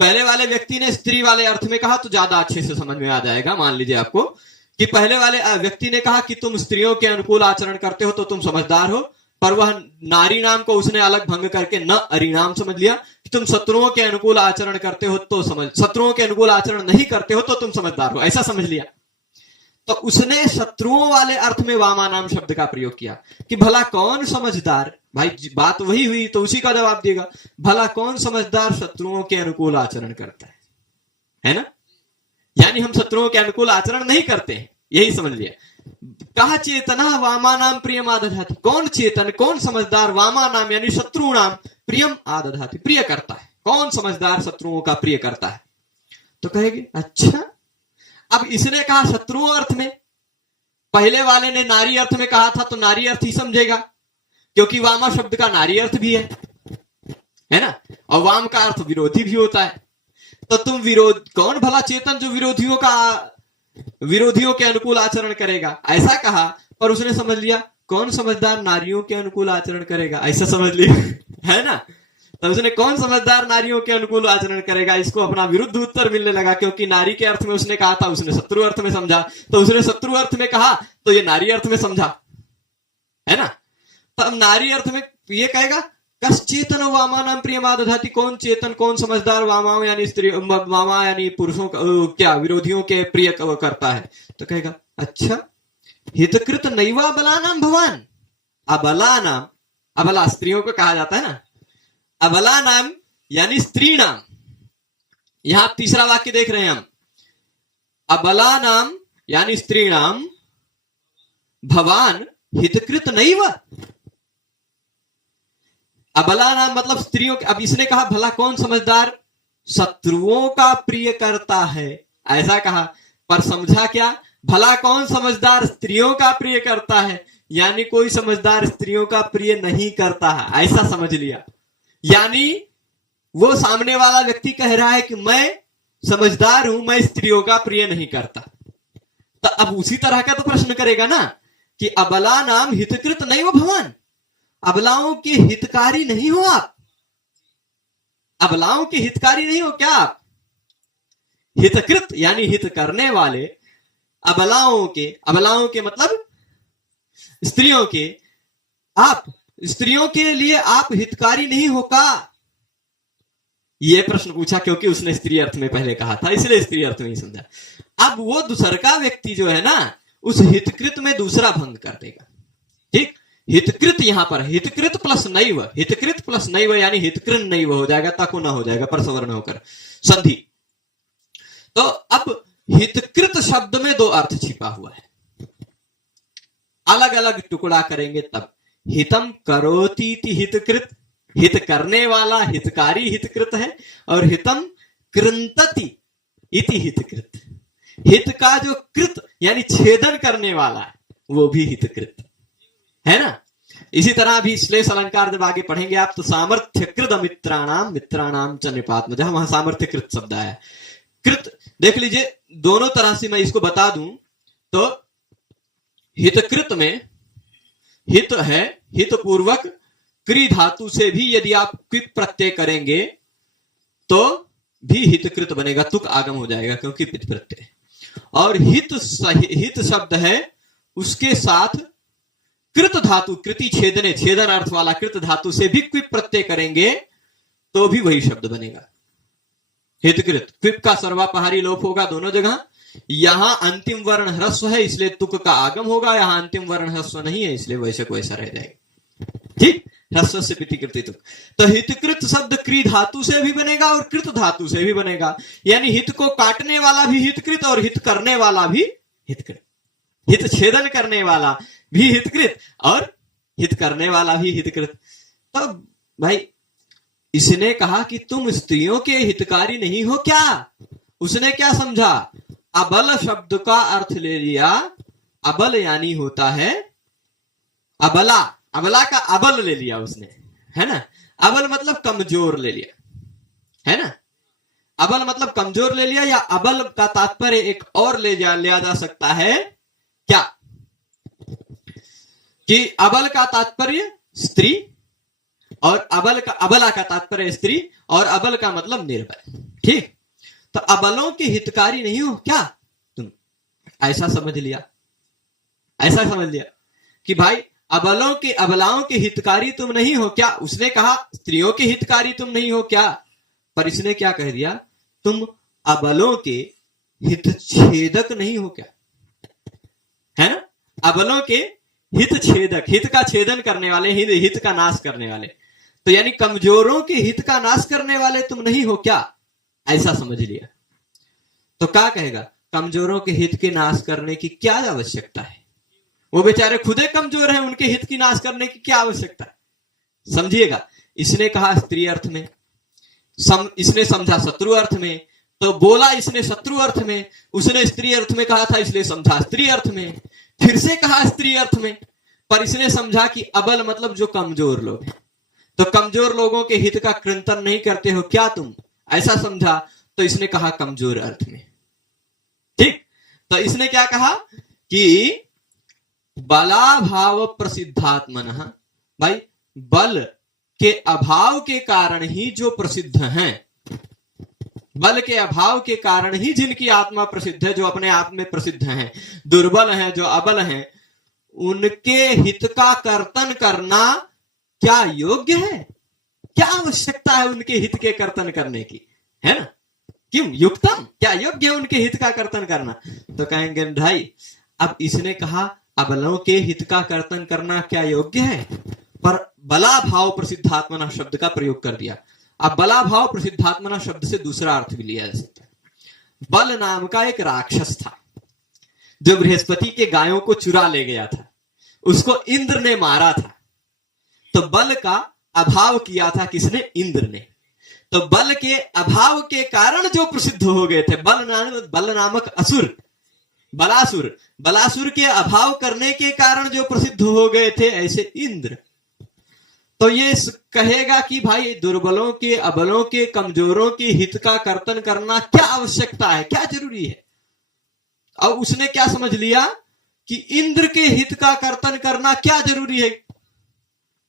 पहले वाले व्यक्ति ने स्त्री वाले अर्थ में कहा तो ज्यादा अच्छे से समझ में आ जाएगा। मान लीजिए आपको कि पहले वाले व्यक्ति ने कहा कि तुम स्त्रियों के अनुकूल आचरण करते हो तो तुम समझदार हो, पर वह नारी नाम को उसने अलग भंग करके न अरिनाम समझ लिया कि तुम शत्रुओं के अनुकूल आचरण करते हो तो शत्रुओं के अनुकूल आचरण नहीं करते हो तो तुम समझदार हो, ऐसा समझ लिया। तो उसने शत्रुओं वाले अर्थ में वामा नाम शब्द का प्रयोग किया कि भला कौन समझदार, भाई बात वही हुई तो उसी का जवाब देगा, भला कौन समझदार शत्रुओं के अनुकूल आचरण करता है ना? यानी हम शत्रुओं के अनुकूल आचरण नहीं करते हैं, यही समझ लिया। कहा चेतना वामा नाम प्रियम आदधाति, कौन चेतन, कौन समझदार वामा नाम यानी शत्रु नाम प्रियम आदधाति, प्रिय करता है, कौन समझदार शत्रुओं का प्रिय करता है? तो कहेगी अच्छा। अब इसने कहा शत्रुओं अर्थ में, पहले वाले ने नारी अर्थ में कहा था तो नारी अर्थ ही समझेगा, क्योंकि वामा शब्द का नारी अर्थ भी है ना, और वाम का अर्थ विरोधी भी होता है। तो तुम कौन भला चेतन जो विरोधियों के अनुकूल आचरण करेगा, ऐसा कहा, पर उसने समझ लिया कौन समझदार नारियों के अनुकूल आचरण करेगा, ऐसा समझ लिया है ना। तो उसने कौन समझदार नारियों के अनुकूल आचरण करेगा, इसको अपना विरुद्ध उत्तर मिलने लगा, क्योंकि नारी के अर्थ में उसने कहा था, उसने शत्रु अर्थ में समझा, तो उसने शत्रु अर्थ में कहा तो ये नारी अर्थ में समझा, है ना। तब नारी अर्थ में ये कहेगा कस चेतन वामा नाम प्रियमादधाति, कौन चेतन, कौन समझदार वामा यानी स्त्री, वामा यानी पुरुषों का क्या विरोधियों के प्रिय करता है। तो कहेगा अच्छा, हितकृत नैवा अबला नाम भवान, अबला नाम, अबला स्त्रियों को कहा जाता है ना, अबला नाम यानी स्त्री नाम। यहां तीसरा वाक्य देख रहे हैं हम, अबला नाम यानी स्त्री नाम, भवान हितकृत नैव, अबला नाम मतलब स्त्रियों के। अब इसने कहा भला कौन समझदार शत्रुओं का प्रिय करता है, ऐसा कहा, पर समझा क्या, भला कौन समझदार स्त्रियों का प्रिय करता है, यानी कोई समझदार स्त्रियों का प्रिय नहीं करता है, ऐसा समझ लिया। यानी वो सामने वाला व्यक्ति कह रहा है कि मैं समझदार हूं, मैं स्त्रियों का प्रिय नहीं करता। तो अब उसी तरह का तो प्रश्न करेगा ना कि अबला नाम हितकृत नहीं हो भगवान, अबलाओं के हितकारी नहीं हो आप, अबलाओं के हितकारी नहीं हो क्या आप? हितकृत यानी हित करने वाले, अबलाओं के मतलब स्त्रियों के, आप स्त्रियों के लिए आप हितकारी नहीं हो का? यह प्रश्न पूछा क्योंकि उसने स्त्री अर्थ में पहले कहा था, इसलिए स्त्री अर्थ में ही समझा। अब वो दूसरा व्यक्ति जो है ना, उस हितकृत में दूसरा भंग कर देगा, ठीक। हितकृत यहां पर हितकृत प्लस नैव, हितकृत प्लस नैव यानी हितकृन नैव हो जाएगा, तको न हो जाएगा, परसवर्ण होकर संधि। तो अब हितकृत शब्द में दो अर्थ छिपा हुआ है, अलग अलग टुकड़ा करेंगे तब। हितम करोति हितकृत, हित करने वाला हितकारी हितकृत है, और हितम कृंतति इति हितकृत, हित का जो कृत यानी छेदन करने वाला है वो भी हितकृत है ना। इसी तरह भी श्लेष अलंकार जब आगे पढ़ेंगे आप तो सामर्थ्य कृत मित्राणाम, मित्राणाम च निपात्म, जहां वहां सामर्थ्य कृत शब्द है। कृत देख लीजिए, दोनों तरह से मैं इसको बता दूं तो हितकृत में हित है, हित पूर्वक क्री धातु से भी यदि आप क्विप प्रत्यय करेंगे तो भी हितकृत बनेगा, तुक आगम हो जाएगा क्योंकि पित प्रत्यय। और हित शब्द है, उसके साथ कृत धातु, कृति छेदने, छेदन अर्थ वाला कृत धातु से भी क्विप प्रत्यय करेंगे तो भी वही शब्द बनेगा हितकृत। क्विप का सर्वापहारी लोप होगा दोनों जगह। यहां अंतिम वर्ण ह्रस्व है इसलिए तुक का आगम होगा, यहां अंतिम वर्ण ह्रस्व नहीं है इसलिए वैसे को वैसा रह जाएगा, ठीक। ह्रस्व से पितिकृति तुक। तो हितकृत शब्द क्री धातु से भी बनेगा और कृत धातु से भी बनेगा, यानी हित को काटने वाला भी हितकृत और हित करने वाला भी हितकृत, हित छेदन करने वाला भी हितकृत और हित करने वाला भी हितकृत। तो भाई इसने कहा कि तुम स्त्रियों के हितकारी नहीं हो क्या? उसने क्या समझा? अबल शब्द का अर्थ ले लिया। अबल यानी होता है अबला, अबला का अबल ले लिया उसने, है ना। अबल मतलब कमजोर ले लिया, है ना। अबल मतलब कमजोर ले लिया, या अबल का तात्पर्य एक और लिया जा सकता है क्या, कि अबल का तात्पर्य स्त्री, और अबला का तात्पर्य स्त्री, और अबल का मतलब निर्बल। ठीक, तो अबलों के हितकारी नहीं हो क्या तुम? ऐसा समझ लिया, ऐसा समझ लिया कि भाई अबलों के, अबलाओं के हितकारी तुम नहीं हो क्या? उसने कहा स्त्रियों के हितकारी तुम नहीं हो क्या, पर इसने क्या कह दिया? तुम अबलों के हित छेदक नहीं हो क्या, है ना। अबलों के हित छेदक, हित का छेदन करने वाले, हित का नाश करने वाले, तो यानी कमजोरों के हित का नाश करने वाले तुम नहीं हो क्या, ऐसा समझ लिया। तो क्या कहेगा? कमजोरों के हित के नाश करने की क्या आवश्यकता है? वो बेचारे खुदे कमजोर हैं, उनके हित की नाश करने की क्या आवश्यकता है? समझिएगा, इसने कहा स्त्री अर्थ में, इसने समझा शत्रु अर्थ में, तो बोला इसने शत्रु अर्थ में, उसने स्त्री अर्थ में कहा था इसलिए समझा स्त्री अर्थ में, फिर से कहा स्त्री अर्थ में, पर इसने समझा कि अबल मतलब जो कमजोर लोग हैं, तो कमजोर लोगों के हित का कृंतन नहीं करते हो क्या तुम, ऐसा समझा, तो इसने कहा कमजोर अर्थ में। ठीक, तो इसने क्या कहा कि बलाभाव प्रसिद्धात्मनः, भाई बल के अभाव के कारण ही जो प्रसिद्ध हैं, बल के अभाव के कारण ही जिनकी आत्मा प्रसिद्ध है, जो अपने आप में प्रसिद्ध हैं, दुर्बल हैं, जो अबल हैं, उनके हित का कर्तन करना क्या योग्य है? क्या आवश्यकता है उनके हित के कर्तन करने की, है ना। क्यों युक्तम, क्या योग्य है उनके हित का कर्तन करना? तो कहेंगे भाई अब इसने कहा अबलों के हित का कर्तन करना क्या योग्य है, पर बला भाव प्रसिद्धात्मना शब्द का प्रयोग कर दिया। अब बला भाव प्रसिद्धात्मना शब्द से दूसरा अर्थ भी लिया जा सकता है। बल नाम का एक राक्षस था जो बृहस्पति के गायों को चुरा ले गया था, उसको इंद्र ने मारा था, तो बल का अभाव किया था किसने? इंद्र ने। तो बल के अभाव के कारण जो प्रसिद्ध हो गए थे, बल नामक असुर, बलासुर, बलासुर के अभाव करने के कारण जो प्रसिद्ध हो गए थे, ऐसे इंद्र। तो ये कहेगा कि भाई दुर्बलों के, अबलों के, कमजोरों के हित का कर्तन करना क्या आवश्यकता है, क्या जरूरी है। अब उसने क्या समझ लिया कि इंद्र के हित का कर्तन करना क्या जरूरी है,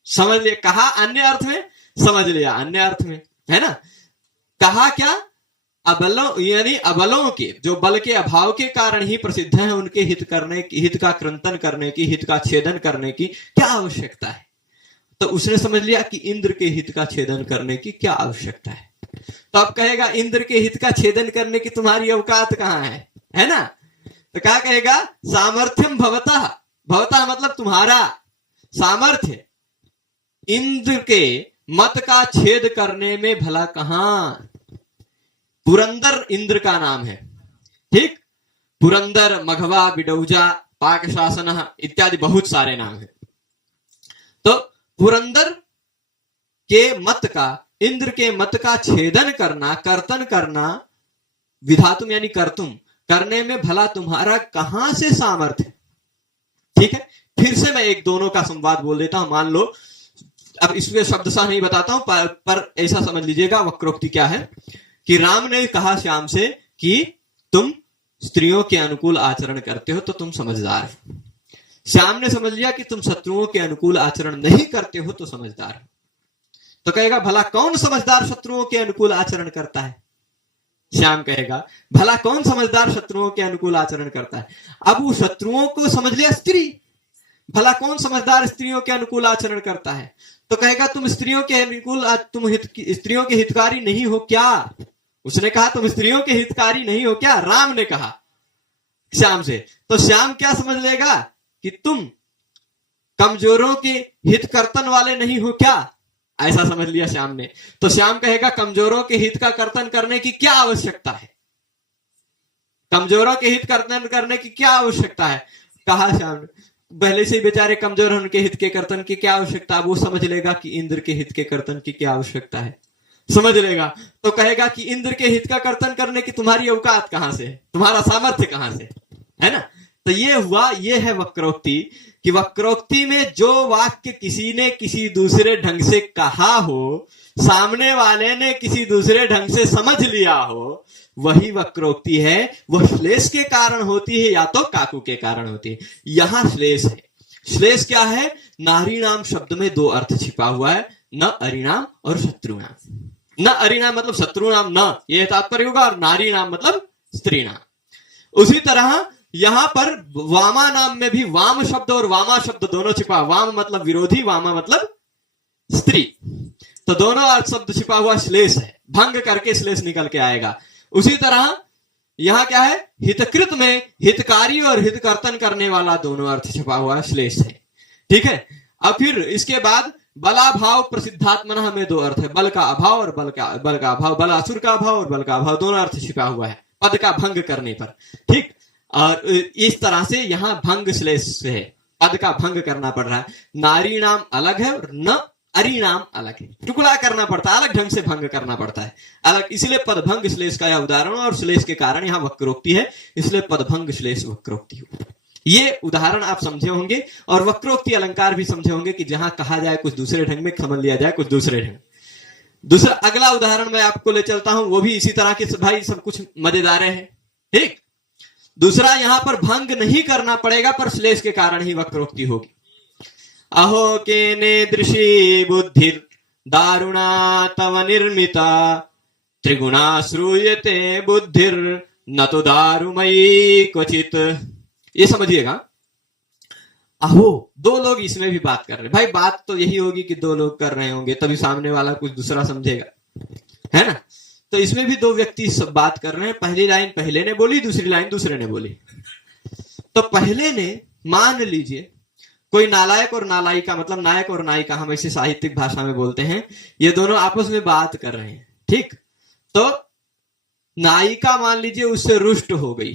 समझ लिया। कहा अन्य अर्थ में, समझ लिया अन्य अर्थ में, है ना। कहा क्या? अबलों, यानी अबलों के, जो बल के अभाव के कारण ही प्रसिद्ध हैं, उनके हित करने की, हित का क्रंतन करने की, हित का छेदन करने की क्या आवश्यकता है। तो उसने समझ लिया कि इंद्र के हित का छेदन करने की क्या आवश्यकता है। तो अब कहेगा इंद्र के हित का छेदन करने की तुम्हारी औकात कहां है ना। तो क्या कहेगा? सामर्थ्यम भवतः, भवतः मतलब तुम्हारा सामर्थ्य इंद्र के मत का छेद करने में भला कहां। पुरंदर इंद्र का नाम है, ठीक। पुरंदर, मघवा, बिडौजा, पाकशासन इत्यादि बहुत सारे नाम है। तो पुरंदर के मत का, इंद्र के मत का छेदन करना, कर्तन करना, विधातुम यानी कर्तुम, करने में भला तुम्हारा कहां से सामर्थ्य। ठीक है, फिर से मैं एक दोनों का संवाद बोल देता हूं। मान लो, अब इसमें शब्दशः नहीं बताता हूं, पर ऐसा समझ लीजिएगा वक्रोक्ति क्या है कि राम ने कहा श्याम से कि तुम स्त्रियों के अनुकूल आचरण करते हो तो तुम समझदार हो। श्याम ने समझ लिया कि तुम शत्रुओं के अनुकूल आचरण नहीं करते हो तो समझदार हो। तो कहेगा भला कौन समझदार शत्रुओं के अनुकूल आचरण करता है? श्याम कहेगा भला कौन समझदार शत्रुओं के अनुकूल आचरण करता है। अब वो शत्रुओं को समझ लिया स्त्री, भला कौन समझदार स्त्रियों के अनुकूल आचरण करता है। तो कहेगा तुम स्त्रियों के अनुकूल, तुम स्त्रियों के हितकारी नहीं हो क्या। उसने कहा तुम स्त्रियों के हितकारी नहीं हो क्या, राम ने कहा श्याम से। तो श्याम क्या समझ लेगा कि तुम कमजोरों के हित कर्तन वाले नहीं हो क्या, ऐसा समझ लिया श्याम ने। तो श्याम कहेगा कमजोरों के हित का कर्तन करने की क्या आवश्यकता है, कमजोरों के हित कर्तन करने की क्या आवश्यकता है। कहा श्याम ने पहले से ही बेचारे कमजोर हैं, उनके हित के कर्तन की क्या आवश्यकता। वो समझ लेगा कि इंद्र के हित के कर्तन की क्या आवश्यकता है। समझ लेगा तो कहेगा कि इंद्र के हित का कर्तन करने की तुम्हारी औकात कहां से है, तुम्हारा सामर्थ्य कहां से है ना। तो ये हुआ, ये है वक्रोक्ति कि वक्रोक्ति में जो वाक्य किसी ने किसी दूसरे ढंग से कहा हो, सामने वाले ने किसी दूसरे ढंग से समझ लिया हो, वही वक्रोक्ति है। वह श्लेष के कारण होती है या तो काकु के कारण होती है। यहां श्लेष है। श्लेष क्या है? नारी नाम शब्द में दो अर्थ छिपा हुआ है, न अरिणाम और शत्रु नाम। न अरिणाम मतलब शत्रु नाम, न ये तात्पर्य होगा, और नारी नाम मतलब स्त्री नाम। उसी तरह यहां पर वामा नाम में भी वाम शब्द और वामा शब्द दोनों छिपा। वाम मतलब विरोधी, वामा मतलब स्त्री, तो दोनों अर्थ शब्द छिपा हुआ श्लेष है। भंग करके श्लेष निकल के आएगा। उसी तरह यहां क्या है? हितकृत में हितकारी और हितकर्तन करने वाला दोनों अर्थ छिपा हुआ श्लेष है। ठीक है। अब फिर इसके बाद बलाभाव प्रसिद्धात्मना में दो अर्थ है, बल का अभाव और बल का अभाव, बलासुर का अभाव और बल का अभाव, दोनों अर्थ छिपा हुआ है पद का भंग करने पर। ठीक। और इस तरह से यहां भंग श्लेष है, पद का भंग करना पड़ रहा है। नारी नाम अलग है और न अरि नाम अलग है, टुकड़ा करना पड़ता है, अलग ढंग से भंग करना पड़ता है अलग। इसलिए पदभंग श्लेष का यह उदाहरण, और श्लेष के कारण यहां वक्रोक्ति है, इसलिए पदभंग श्लेष वक्रोक्ति हो। ये उदाहरण आप समझे होंगे, और वक्रोक्ति अलंकार भी समझे होंगे कि जहां कहा जाए कुछ दूसरे ढंग में, समझ लिया जाए कुछ दूसरे ढंग। दूसरा अगला उदाहरण मैं आपको ले चलता हूं, वो भी इसी तरह के भाई सब कुछ मजेदार है। ठीक। दूसरा यहां पर भंग नहीं करना पड़ेगा, पर श्लेष के कारण ही वक्रोक्ति होगी। अहो केने दृशी बुद्धिर दारुणा तव निर्मिता, त्रिगुणा श्रूयते बुद्धिर न तो दारुमयी क्वचित। ये समझिएगा, अहो दो लोग इसमें भी बात कर रहे हैं। भाई बात तो यही होगी कि दो लोग कर रहे होंगे, तभी सामने वाला कुछ दूसरा समझेगा, है ना। तो इसमें भी दो व्यक्ति सब बात कर रहे हैं। पहली लाइन पहले ने बोली, दूसरी लाइन दूसरे ने बोली। तो पहले ने, मान लीजिए कोई नालायक और नालायिका, मतलब नायक और नायिका, हम ऐसे साहित्यिक भाषा में बोलते हैं, ये दोनों आपस में बात कर रहे हैं। ठीक। तो नायिका मान लीजिए उससे रुष्ट हो गई,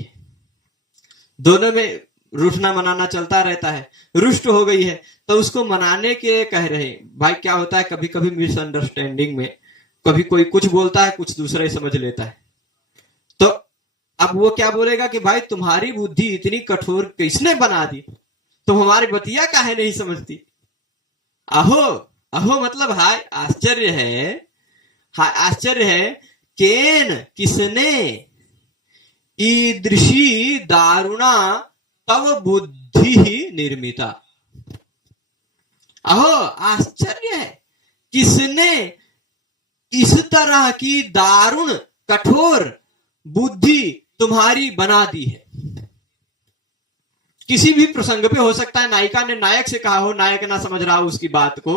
दोनों में रूठना मनाना चलता रहता है। रुष्ट हो गई है तो उसको मनाने के कह रहे हैं। भाई क्या होता है, कभी कभी मिसअंडरस्टैंडिंग में कभी कोई कुछ बोलता है, कुछ दूसरा ही समझ लेता है। तो अब वो क्या बोलेगा कि भाई तुम्हारी बुद्धि इतनी कठोर किसने बना दी, तुम हमारी बतिया काहे नहीं समझती। अहो, अहो मतलब हाय आश्चर्य है, हाय आश्चर्य है, केन किसने, ईदृशी दारुणा तव बुद्धि ही निर्मिता। अहो आश्चर्य है, किसने इस तरह की दारुण कठोर बुद्धि तुम्हारी बना दी है। किसी भी प्रसंग पे हो सकता है, नायिका ने नायक से कहा हो, नायक ना समझ रहा हो उसकी बात को,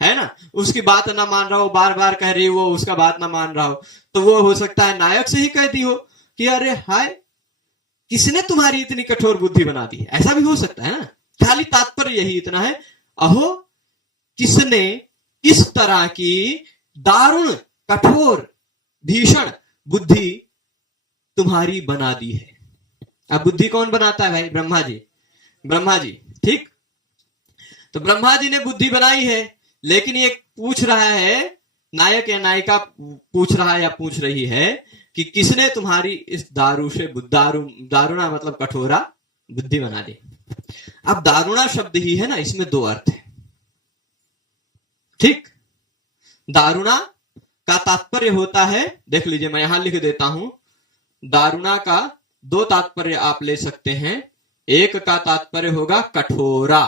है ना, उसकी बात ना मान रहा हो, बार बार कह रही हो, उसका बात ना मान रहा हो, तो वो हो सकता है नायक से ही कहती हो कि अरे हाय किसने तुम्हारी इतनी कठोर बुद्धि बना दी है। ऐसा भी हो सकता है ना। खाली तात्पर्य यही इतना है, अहो किसने इस तरह की दारुण कठोर भीषण बुद्धि तुम्हारी बना दी है। अब बुद्धि कौन बनाता है भाई? ब्रह्मा जी, ब्रह्मा जी। ठीक। तो ब्रह्मा जी ने बुद्धि बनाई है, लेकिन ये पूछ रहा है, नायक या नायिका पूछ रहा है या पूछ रही है कि किसने तुम्हारी इस दारू से दारुणा मतलब कठोरा बुद्धि बना दी। अब दारुणा शब्द ही है ना, इसमें दो अर्थ है। ठीक। दारुणा का तात्पर्य होता है, देख लीजिए मैं यहां लिख देता हूं, दारुणा का दो तात्पर्य आप ले सकते हैं। एक का तात्पर्य होगा कठोरा।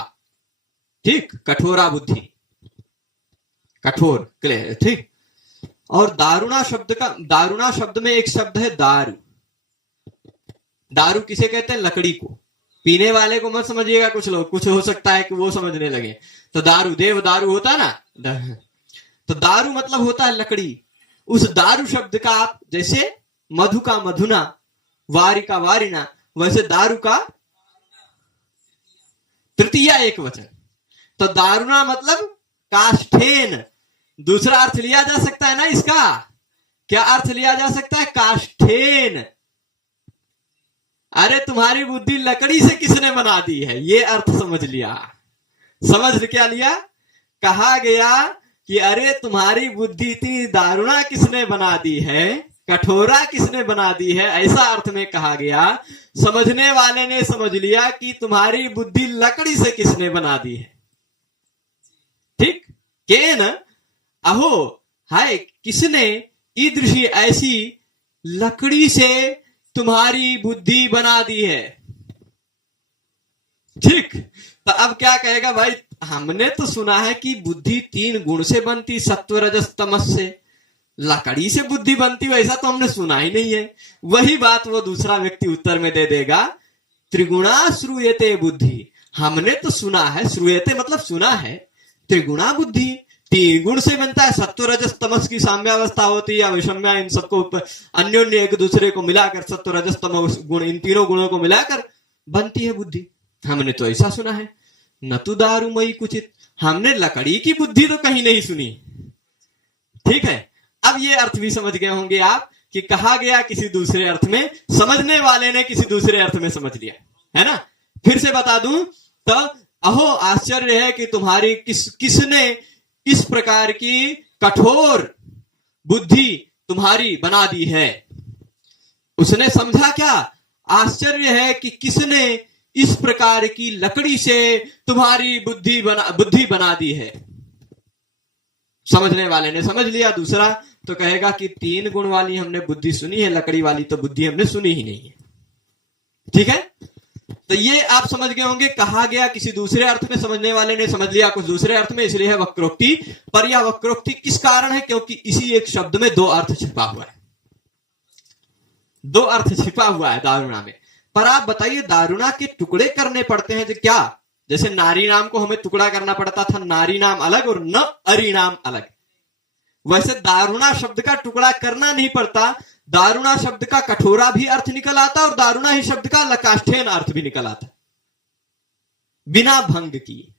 ठीक, कठोरा बुद्धि, कठोर, क्लियर। ठीक। और दारुणा शब्द में एक शब्द है दारू। दारू किसे कहते हैं? लकड़ी को। पीने वाले को मत समझिएगा, कुछ लोग, कुछ हो सकता है कि वो समझने लगे। तो दारू, देव दारू होता है ना, तो दारू मतलब होता है लकड़ी। उस दारू शब्द का आप जैसे मधु का मधुना, वारी का वारिना, वैसे दारू का तृतीया एक वचन। तो दारुणा मतलब काष्ठेन। दूसरा अर्थ लिया जा सकता है ना इसका, क्या अर्थ लिया जा सकता है? काष्ठेन। अरे तुम्हारी बुद्धि लकड़ी से किसने बना दी है, ये अर्थ समझ लिया। समझ क्या लिया? कहा गया कि अरे तुम्हारी बुद्धि इतनी दारुणा किसने बना दी है, कठोरा किसने बना दी है, ऐसा अर्थ में कहा गया। समझने वाले ने समझ लिया कि तुम्हारी बुद्धि लकड़ी से किसने बना दी है। ठीक, केन अहो हाय, किसने ईदृशी ऐसी लकड़ी से तुम्हारी बुद्धि बना दी है। ठीक, तो अब क्या कहेगा भाई, हमने तो सुना है कि बुद्धि 3 गुण से बनती, सत्व रजस तमस से, लकड़ी से बुद्धि बनती, वैसा तो हमने सुना ही नहीं है। वही बात वो दूसरा व्यक्ति उत्तर में दे देगा, त्रिगुणा श्रूयते बुद्धि, हमने तो सुना है, श्रूयते मतलब सुना है, त्रिगुणा बुद्धि 3 गुण से बनता है, सत्व रजस तमस की साम्यावस्था होती है या विषम्या, इन सबको अन्योन्य एक दूसरे को मिलाकर सत्व रजस तमस गुण, इन तीनों गुणों को मिलाकर बनती है बुद्धि। हमने तो ऐसा सुना है। न तो दारुमयी कुचित, हमने लकड़ी की बुद्धि तो कहीं नहीं सुनी। ठीक है, अब ये अर्थ भी समझ गए होंगे आप कि कहा गया किसी दूसरे अर्थ में, समझने वाले ने किसी दूसरे अर्थ में समझ लिया, है ना। फिर से बता दूं तो अहो आश्चर्य है कि तुम्हारी किसने इस प्रकार की कठोर बुद्धि तुम्हारी बना दी है। उसने समझा क्या, आश्चर्य है कि किसने इस प्रकार की लकड़ी से तुम्हारी बुद्धि बना दी है। समझने वाले ने समझ लिया। दूसरा तो कहेगा कि 3 गुण वाली हमने बुद्धि सुनी है, लकड़ी वाली तो बुद्धि हमने सुनी ही नहीं है। ठीक है, तो ये आप समझ गए होंगे, कहा गया किसी दूसरे अर्थ में, समझने वाले ने समझ लिया कुछ दूसरे अर्थ में, इसलिए है वक्रोक्ति। पर यह वक्रोक्ति किस कारण है, क्योंकि इसी एक शब्द में 2 अर्थ छिपा हुआ है, 2 अर्थ छिपा हुआ है दारुणा में। पर आप बताइए, दारुणा के टुकड़े करने पड़ते हैं जो क्या, जैसे नारी नाम को हमें टुकड़ा करना पड़ता था, नारी नाम अलग और न अरि नाम अलग, वैसे दारुणा शब्द का टुकड़ा करना नहीं पड़ता। दारुणा शब्द का कठोरा भी अर्थ निकल आता और दारुणा ही शब्द का लकाष्ठेन अर्थ भी निकल आता, बिना भंग किए,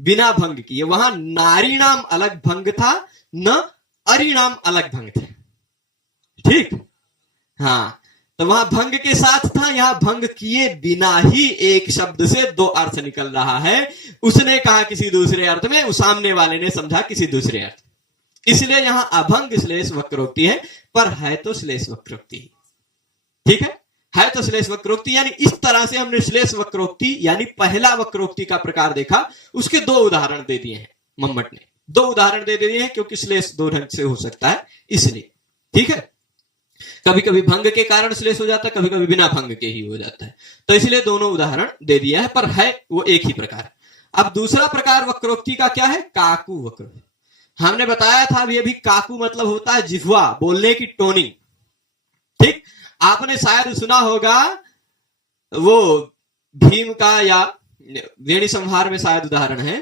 बिना भंग किए। वहां नारी नाम अलग भंग था, न अरि नाम अलग भंग था। ठीक, हाँ, तो वहां भंग के साथ था, यहां भंग किए बिना ही एक शब्द से 2 अर्थ निकल रहा है। उसने कहा किसी दूसरे अर्थ में, उस सामने वाले ने समझा किसी दूसरे अर्थ, इसलिए यहां अभंग श्लेष वक्रोक्ति है, पर है तो श्लेष वक्रोक्ति। ठीक है तो श्लेष वक्रोक्ति, यानी इस तरह से हमने श्लेष वक्रोक्ति यानी पहला वक्रोक्ति का प्रकार देखा। उसके 2 उदाहरण दे दिए हैं मम्मट ने, 2 उदाहरण दे दिए हैं, क्योंकि श्लेष 2 ढंग से हो सकता है इसलिए। ठीक है, कभी कभी भंग के कारण श्लेष हो जाता है, कभी कभी बिना भंग के ही हो जाता है, तो इसलिए दोनों उदाहरण दे दिया है, पर है वो एक ही प्रकार। अब दूसरा प्रकार वक्रोक्ति का क्या है, काकू वक्रोक्ति। हमने बताया था अभी काकू मतलब होता है जिह्वा, बोलने की टोनिंग। ठीक, आपने शायद सुना होगा वो भीम का, या वेणी संहार में शायद उदाहरण है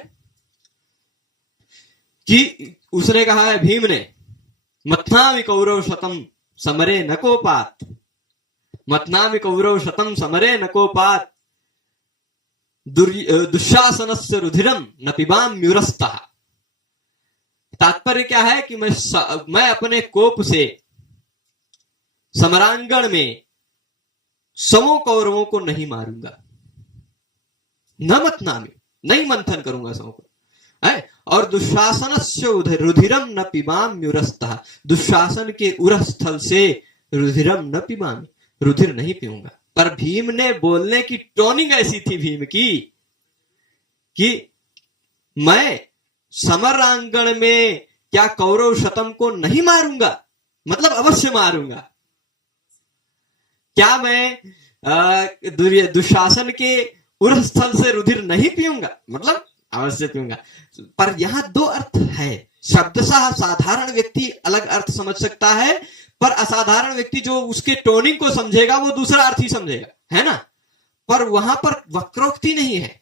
कि उसने कहा है भीम ने, मथनामि कौरव शतम समरे न कोपात, मथनामि कौरव शतम समरे न कोपात, दुशासनस्य रुधिरम न पिबाम्युरस्तः। तात्पर्य क्या है कि मैं अपने कोप से समरांगण में 100 कौरवों को नहीं मारूंगा, न मथनामि, नहीं मंथन करूंगा 100 को, है, और दुशासनस्य रुधिरम न पिबाम्युरस्तः, दुशासन के उरह स्थल से रुधिरम न पिबामि, रुधिर नहीं पीऊंगा। पर भीम ने बोलने की टोनिंग ऐसी थी भीम की कि मैं समरांगण में क्या कौरव शतम को नहीं मारूंगा, मतलब अवश्य मारूंगा। क्या मैं दुशासन के उरह स्थल से रुधिर नहीं पीऊंगा, मतलब अवश्य पीऊंगा। पर यहां 2 अर्थ है। शब्दशः साधारण व्यक्ति अलग अर्थ समझ सकता है, पर असाधारण व्यक्ति जो उसके टोनिंग को समझेगा वो दूसरा अर्थ ही समझेगा, है ना। पर वहां पर वक्रोक्ति नहीं है,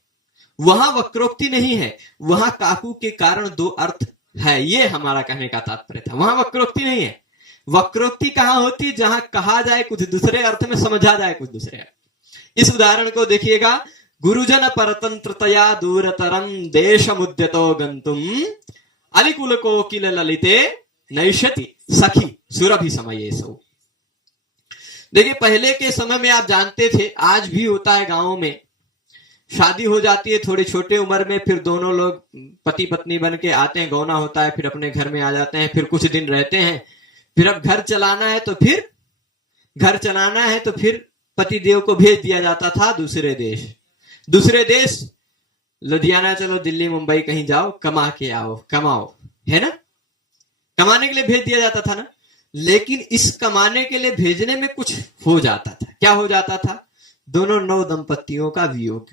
वहां वक्रोक्ति नहीं है, वहां काकू के कारण 2 अर्थ है, ये हमारा कहने का तात्पर्य था। वहां वक्रोक्ति नहीं है। वक्रोक्ति कहां होती, जहां कहा जाए कुछ दूसरे अर्थ में, समझा जाए कुछ दूसरे अर्थ। इस उदाहरण को देखिएगा, गुरुजन परतंत्रतया दूरतरम देशमुद्यतो गंतुम अलिकुल कोकिल ललिते नैष्यति सखी सुरभि समये सौ। देखिए, पहले के समय में आप जानते थे, आज भी होता है गांवों में, शादी हो जाती है थोड़ी छोटे उम्र में, फिर दोनों लोग पति पत्नी बन के आते हैं, गौना होता है, फिर अपने घर में आ जाते हैं, फिर कुछ दिन रहते हैं, फिर अब घर चलाना है तो फिर पति देव को भेज दिया जाता था दूसरे देश, लुधियाना चलो, दिल्ली मुंबई कहीं जाओ, कमा के आओ, कमाओ, है ना, कमाने के लिए भेज दिया जाता था ना। लेकिन इस कमाने के लिए भेजने में कुछ हो जाता था। क्या हो जाता था? दोनों नव दंपतियों का वियोग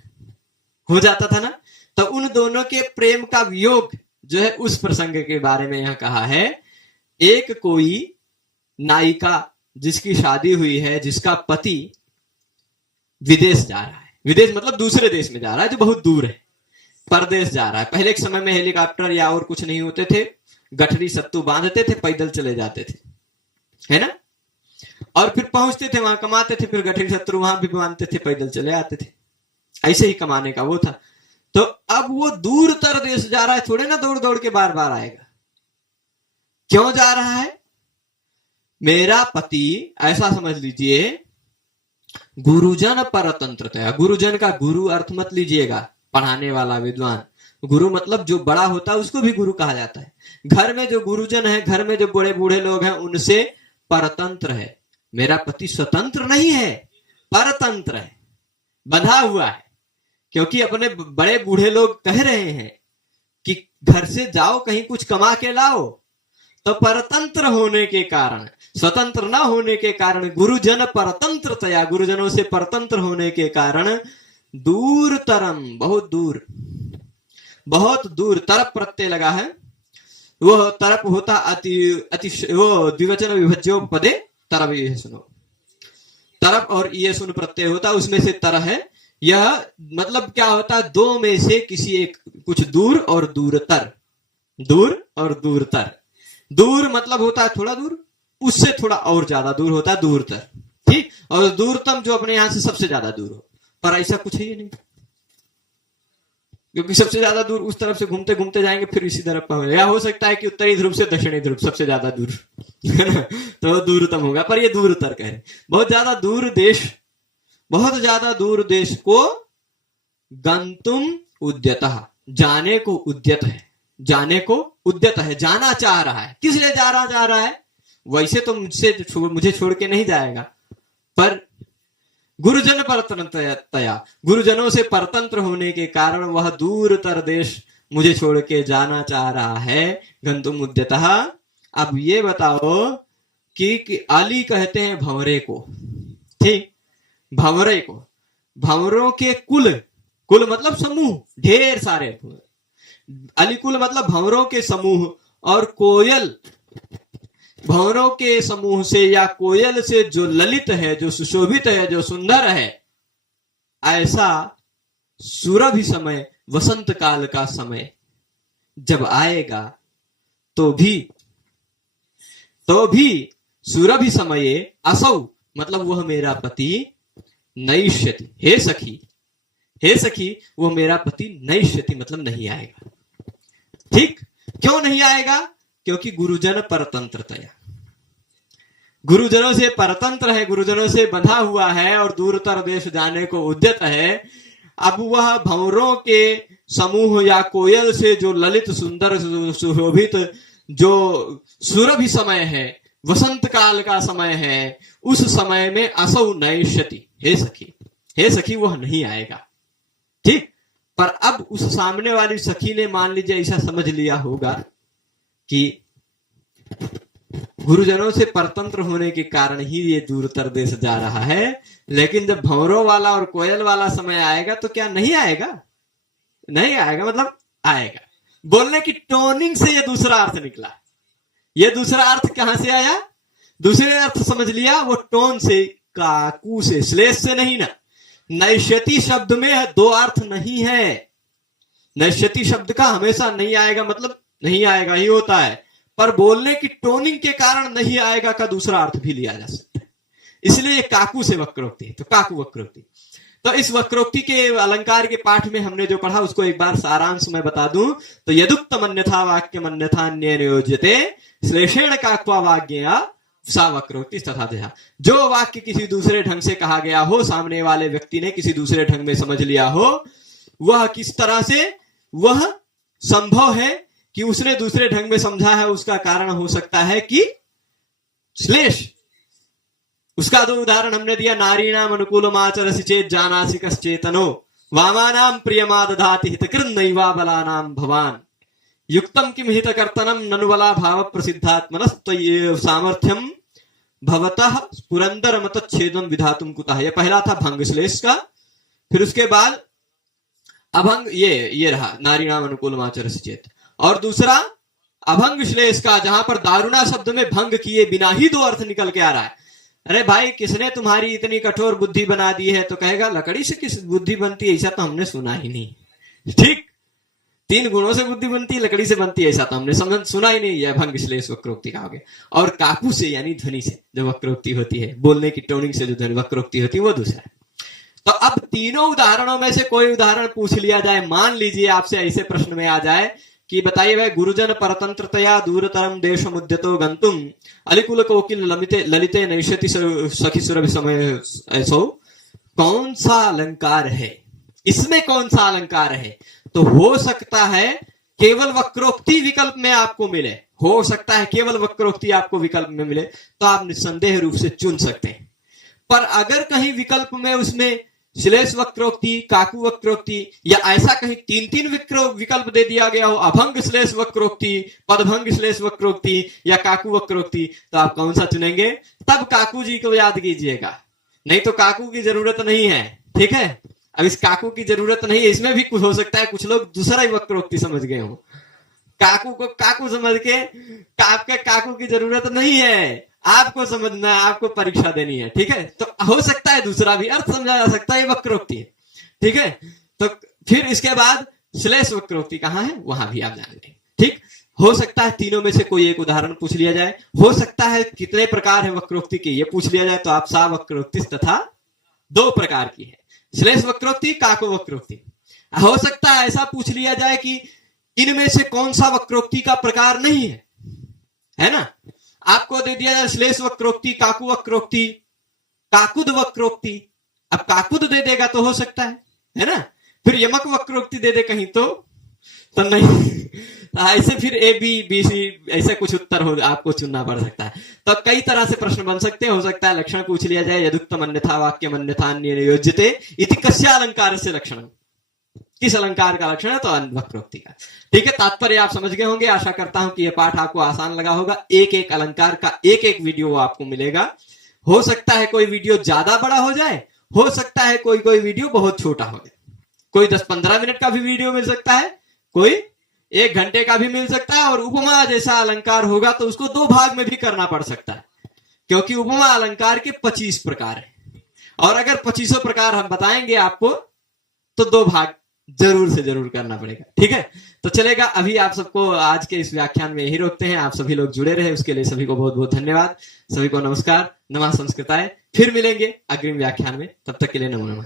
हो जाता था ना। तो उन दोनों के प्रेम का वियोग जो है, उस प्रसंग के बारे में यहां कहा है। एक कोई नायिका जिसकी शादी हुई है, जिसका पति विदेश जा रहा है, विदेश मतलब दूसरे देश में जा रहा है जो बहुत दूर है, परदेश जा रहा है। पहले के समय में हेलीकॉप्टर या और कुछ नहीं होते थे, गठरी सत्तू बांधते थे, पैदल चले जाते थे, है ना, और फिर पहुंचते थे वहां, कमाते थे, फिर गठरी सत्तू वहां भी बांधते थे, पैदल चले आते थे। ऐसे ही कमाने का वो था। तो अब वो दूर तर देश जा रहा है, थोड़े ना दौड़ दौड़ के बार बार आएगा। क्यों जा रहा है? मेरा पति, ऐसा समझ लीजिए, गुरुजन परतंत्रता। गुरुजन का गुरु अर्थ मत लीजिएगा, पढ़ाने वाला विद्वान। गुरु मतलब जो बड़ा होता है उसको भी गुरु कहा जाता है। घर में जो गुरुजन है, घर में जो बड़े बूढ़े लोग हैं, उनसे परतंत्र है। मेरा पति स्वतंत्र नहीं है, परतंत्र है, बंधा हुआ है। क्योंकि अपने बड़े बूढ़े लोग कह रहे हैं कि घर से जाओ, कहीं कुछ कमा के लाओ। तो परतंत्र होने के कारण, स्वतंत्र न होने के कारण, गुरुजन परतंत्रतया, गुरुजनों से परतंत्र होने के कारण, दूर तरम, बहुत दूर, बहुत दूर, तरप प्रत्यय लगा है। वो तरप होता अति वो द्विवचन विभज्यो पदे तरप, ये सुनो, तरप और ये सुन प्रत्यय होता, उसमें से तर है। यह मतलब क्या होता? दो में से किसी एक, कुछ दूर और दूरतर, दूर और दूरतर। दूर मतलब होता है थोड़ा दूर, उससे थोड़ा और ज्यादा दूर होता है दूरतर, ठीक। और दूरतम जो अपने यहां से सबसे ज्यादा दूर हो, पर ऐसा कुछ है ही नहीं, क्योंकि सबसे ज्यादा दूर उस तरफ से घूमते घूमते जाएंगे, फिर इसी तरफ पहुंच, या हो सकता है कि उत्तरी ध्रुव से दक्षिणी ध्रुव सबसे ज्यादा दूर, है ना, तो दूरतम होगा, पर ये दूरतर कहे। बहुत ज्यादा दूर देश, बहुत ज्यादा दूर देश को गंतुम उद्यतः, जाने को उद्यत है, जाने को उद्यत है, जाना चाह रहा है। किस लिए जाना चाह रहा है? वैसे तो मुझे छोड़ के नहीं जाएगा, पर गुरुजन परतंत्रतया, गुरुजनों से परतंत्र होने के कारण वह दूरतर देश मुझे छोड़ के जाना चाह रहा है। गंतुम उद्यतः। अब ये बताओ कि अली कहते हैं भंवरे को, ठीक, भंवरे को, भंवरों के कुल, कुल मतलब समूह, ढेर सारे, अलिकुल मतलब भंवरों के समूह, और कोयल, भंवरों के समूह से या कोयल से जो ललित है, जो सुशोभित है, जो सुंदर है, ऐसा सुरभि समय, वसंत काल का समय जब आएगा तो भी सुरभि समये असौ, मतलब वह मेरा पति, नैष्यति, हे सखी, हे सखी, वो मेरा पति नैष्यति मतलब नहीं आएगा, ठीक। क्यों नहीं आएगा? क्योंकि गुरुजन परतंत्रतया, गुरुजनों से परतंत्र है, गुरुजनों से बंधा हुआ है और दूरतर देश जाने को उद्यत है। अब वह भंवरों के समूह या कोयल से जो ललित सुंदर सुशोभित जो सुरभि समय है, वसंत काल का समय है, उस समय में असौ नैष्यति, हे सखी, हे सखी, वह नहीं आएगा, ठीक। पर अब उस सामने वाली सखी ने मान लीजिए ऐसा समझ लिया होगा कि गुरुजनों से परतंत्र होने के कारण ही ये दूरतर देश जा रहा है, लेकिन जब भंवरों वाला और कोयल वाला समय आएगा तो क्या नहीं आएगा? नहीं आएगा, मतलब आएगा। बोलने की टोनिंग से ये दूसरा अर्थ निकला। ये दूसरा अर्थ कहां से आया? दूसरे अर्थ समझ लिया, वो टोन से, काकू से, श्लेष से नहीं ना। नैष्यति शब्द में दो अर्थ नहीं है। नैष्यति शब्द का हमेशा नहीं आएगा मतलब नहीं आएगा ही होता है, पर बोलने की टोनिंग के कारण नहीं आएगा का दूसरा अर्थ भी लिया जा सकता है। इसलिए काकू से वक्रोक्ति है, तो काकू वक्रोक्ति। तो इस वक्रोक्ति के अलंकार के पाठ में हमने जो पढ़ा उसको एक बार सारांश में बता दूं तो यदुक्तम अन्यथा वाक्यम अन्यथा अन्य नियोज्यते श्लेषेण काक्वा वाक्या सा वक्रोक्ति तथा देहा। जो वाक्य किसी दूसरे ढंग से कहा गया हो, सामने वाले व्यक्ति ने किसी दूसरे ढंग में समझ लिया हो, वह किस तरह से वह संभव है कि उसने दूसरे ढंग में समझा है, उसका कारण हो सकता है कि श्लेष। उसका दो उदाहरण हमने दिया, नारीणाम अनुकूलमाचरसि चेत जानासि कश्चेतनो वामानाम प्रियमादधाति हितकृन्नैवा बलानाम भवान युक्तम किम हितकर्तनम ननु बला भाव प्रसिद्धात्मनस्त्वय्येव सामर्थ्यम भवतः पुरंदर मतच्छेदम विधातुम कुतः। यह पहला था भंग श्लेष का। फिर उसके बाद अभंग, ये रहा नारीणाम अनुकूलमाचरसि चेत। और दूसरा अभंग श्लेष का, जहां पर दारुणा शब्द में भंग किए बिना ही दो अर्थ निकल के आ रहा है। अरे भाई, किसने तुम्हारी इतनी कठोर बुद्धि बना दी है? तो कहेगा लकड़ी से किस बुद्धि बनती है, ऐसा तो हमने सुना ही नहीं। ठीक, 3 गुणों से बुद्धि बनती है, लकड़ी से बनती है ऐसा तो हमने सुना ही नहीं। यह भंग श्लेष वक्रोक्ति कहोगे। और काकू से यानी ध्वनि से जो वक्रोक्ति होती है, बोलने की टोनिंग से जो ध्वनि वक्रोक्ति होती है, वो दूसरा है। तो अब तीनों उदाहरणों में से कोई उदाहरण पूछ लिया जाए, मान लीजिए आपसे ऐसे प्रश्न में आ जाए कि बताइए भाई, गुरुजन परतंत्रतया दूरतरम देश मुद्यतो गंतुम अलिकुल कोकिल ललिते नैष्यति सखी सुरभि समय ऐसो, कौन सा अलंकार है? इसमें कौन सा अलंकार है? तो हो सकता है केवल वक्रोक्ति विकल्प में आपको मिले, हो सकता है केवल वक्रोक्ति आपको विकल्प में मिले, तो आप निस्संदेह रूप से चुन सकते हैं। पर अगर कहीं विकल्प में उसमें श्लेष वक्रोक्ति, काकू वक्रोक्ति, या ऐसा कहीं 3 विकल्प दे दिया गया हो, अभंग श्लेष वक्रोक्ति, पदभंग श्लेष वक्रोक्ति या काकू वक्रोक्ति, तो आप कौन सा चुनेंगे? तब काकू जी को याद कीजिएगा, नहीं तो काकू की जरूरत नहीं है। ठीक है, अब इस काकू की जरूरत नहीं है, इसमें भी कुछ हो सकता है कुछ लोग दूसरा ही वक्रोक्ति समझ गए हो, काकू को काकू समझ के आपके काकू की जरूरत नहीं है, आपको समझना है, आपको परीक्षा देनी है। ठीक है, तो हो सकता है दूसरा भी अर्थ समझा जा सकता है, ये वक्रोक्ति है। ठीक है, तो फिर इसके बाद श्लेष वक्रोक्ति कहाँ है, वहां भी आप जान लेंगे। ठीक, हो सकता है तीनों में से कोई एक उदाहरण पूछ लिया जाए, हो सकता है कितने प्रकार है वक्रोक्ति के ये पूछ लिया जाए, तो आप सा वक्रोक्ति तथा 2 प्रकार की है, श्लेष वक्रोक्ति, काकू वक्रोक्ति। हो सकता है ऐसा पूछ लिया जाए कि इनमें से कौन सा वक्रोक्ति का प्रकार नहीं है ना? आपको दे दिया जाए श्लेष वक्रोक्ति, काकू वक्रोक्ति, काकुद वक्रोक्ति। अब काकुद दे देगा तो हो सकता है ना? फिर यमक वक्रोक्ति दे दे कहीं तो नहीं। ऐसे फिर ए बी बी सी ऐसे कुछ उत्तर हो, आपको चुनना पड़ सकता है। तो कई तरह से प्रश्न बन सकते हैं। हो सकता है लक्षण पूछ लिया जाए, यदुक्तम अन्यथा वाक्यम अन्यथा नियोज्यते इति कस्य अलंकार से लक्षण, किस अलंकार का लक्षण है? तो वक्रोक्ति का। ठीक है, तात्पर्य आप समझ गए होंगे। आशा करता हूं कि यह पाठ आपको आसान लगा होगा। एक एक अलंकार का एक वीडियो आपको मिलेगा। हो सकता है कोई वीडियो ज्यादा बड़ा हो जाए, हो सकता है कोई वीडियो बहुत छोटा हो जाए, कोई 10-15 मिनट का भी वीडियो मिल सकता है, कोई 1 घंटे का भी मिल सकता है। और उपमा जैसा अलंकार होगा तो उसको 2 भाग में भी करना पड़ सकता है, क्योंकि उपमा अलंकार के 25 प्रकार है। और अगर 25 प्रकार हम बताएंगे आपको तो 2 भाग जरूर से जरूर करना पड़ेगा। ठीक है, तो चलेगा। अभी आप सबको आज के इस व्याख्यान में यही रोकते हैं। आप सभी लोग जुड़े रहे उसके लिए सभी को बहुत बहुत धन्यवाद। सभी को नमस्कार, नमः संस्कृताय। फिर मिलेंगे अग्रिम व्याख्यान में, तब तक के लिए नमो नमः।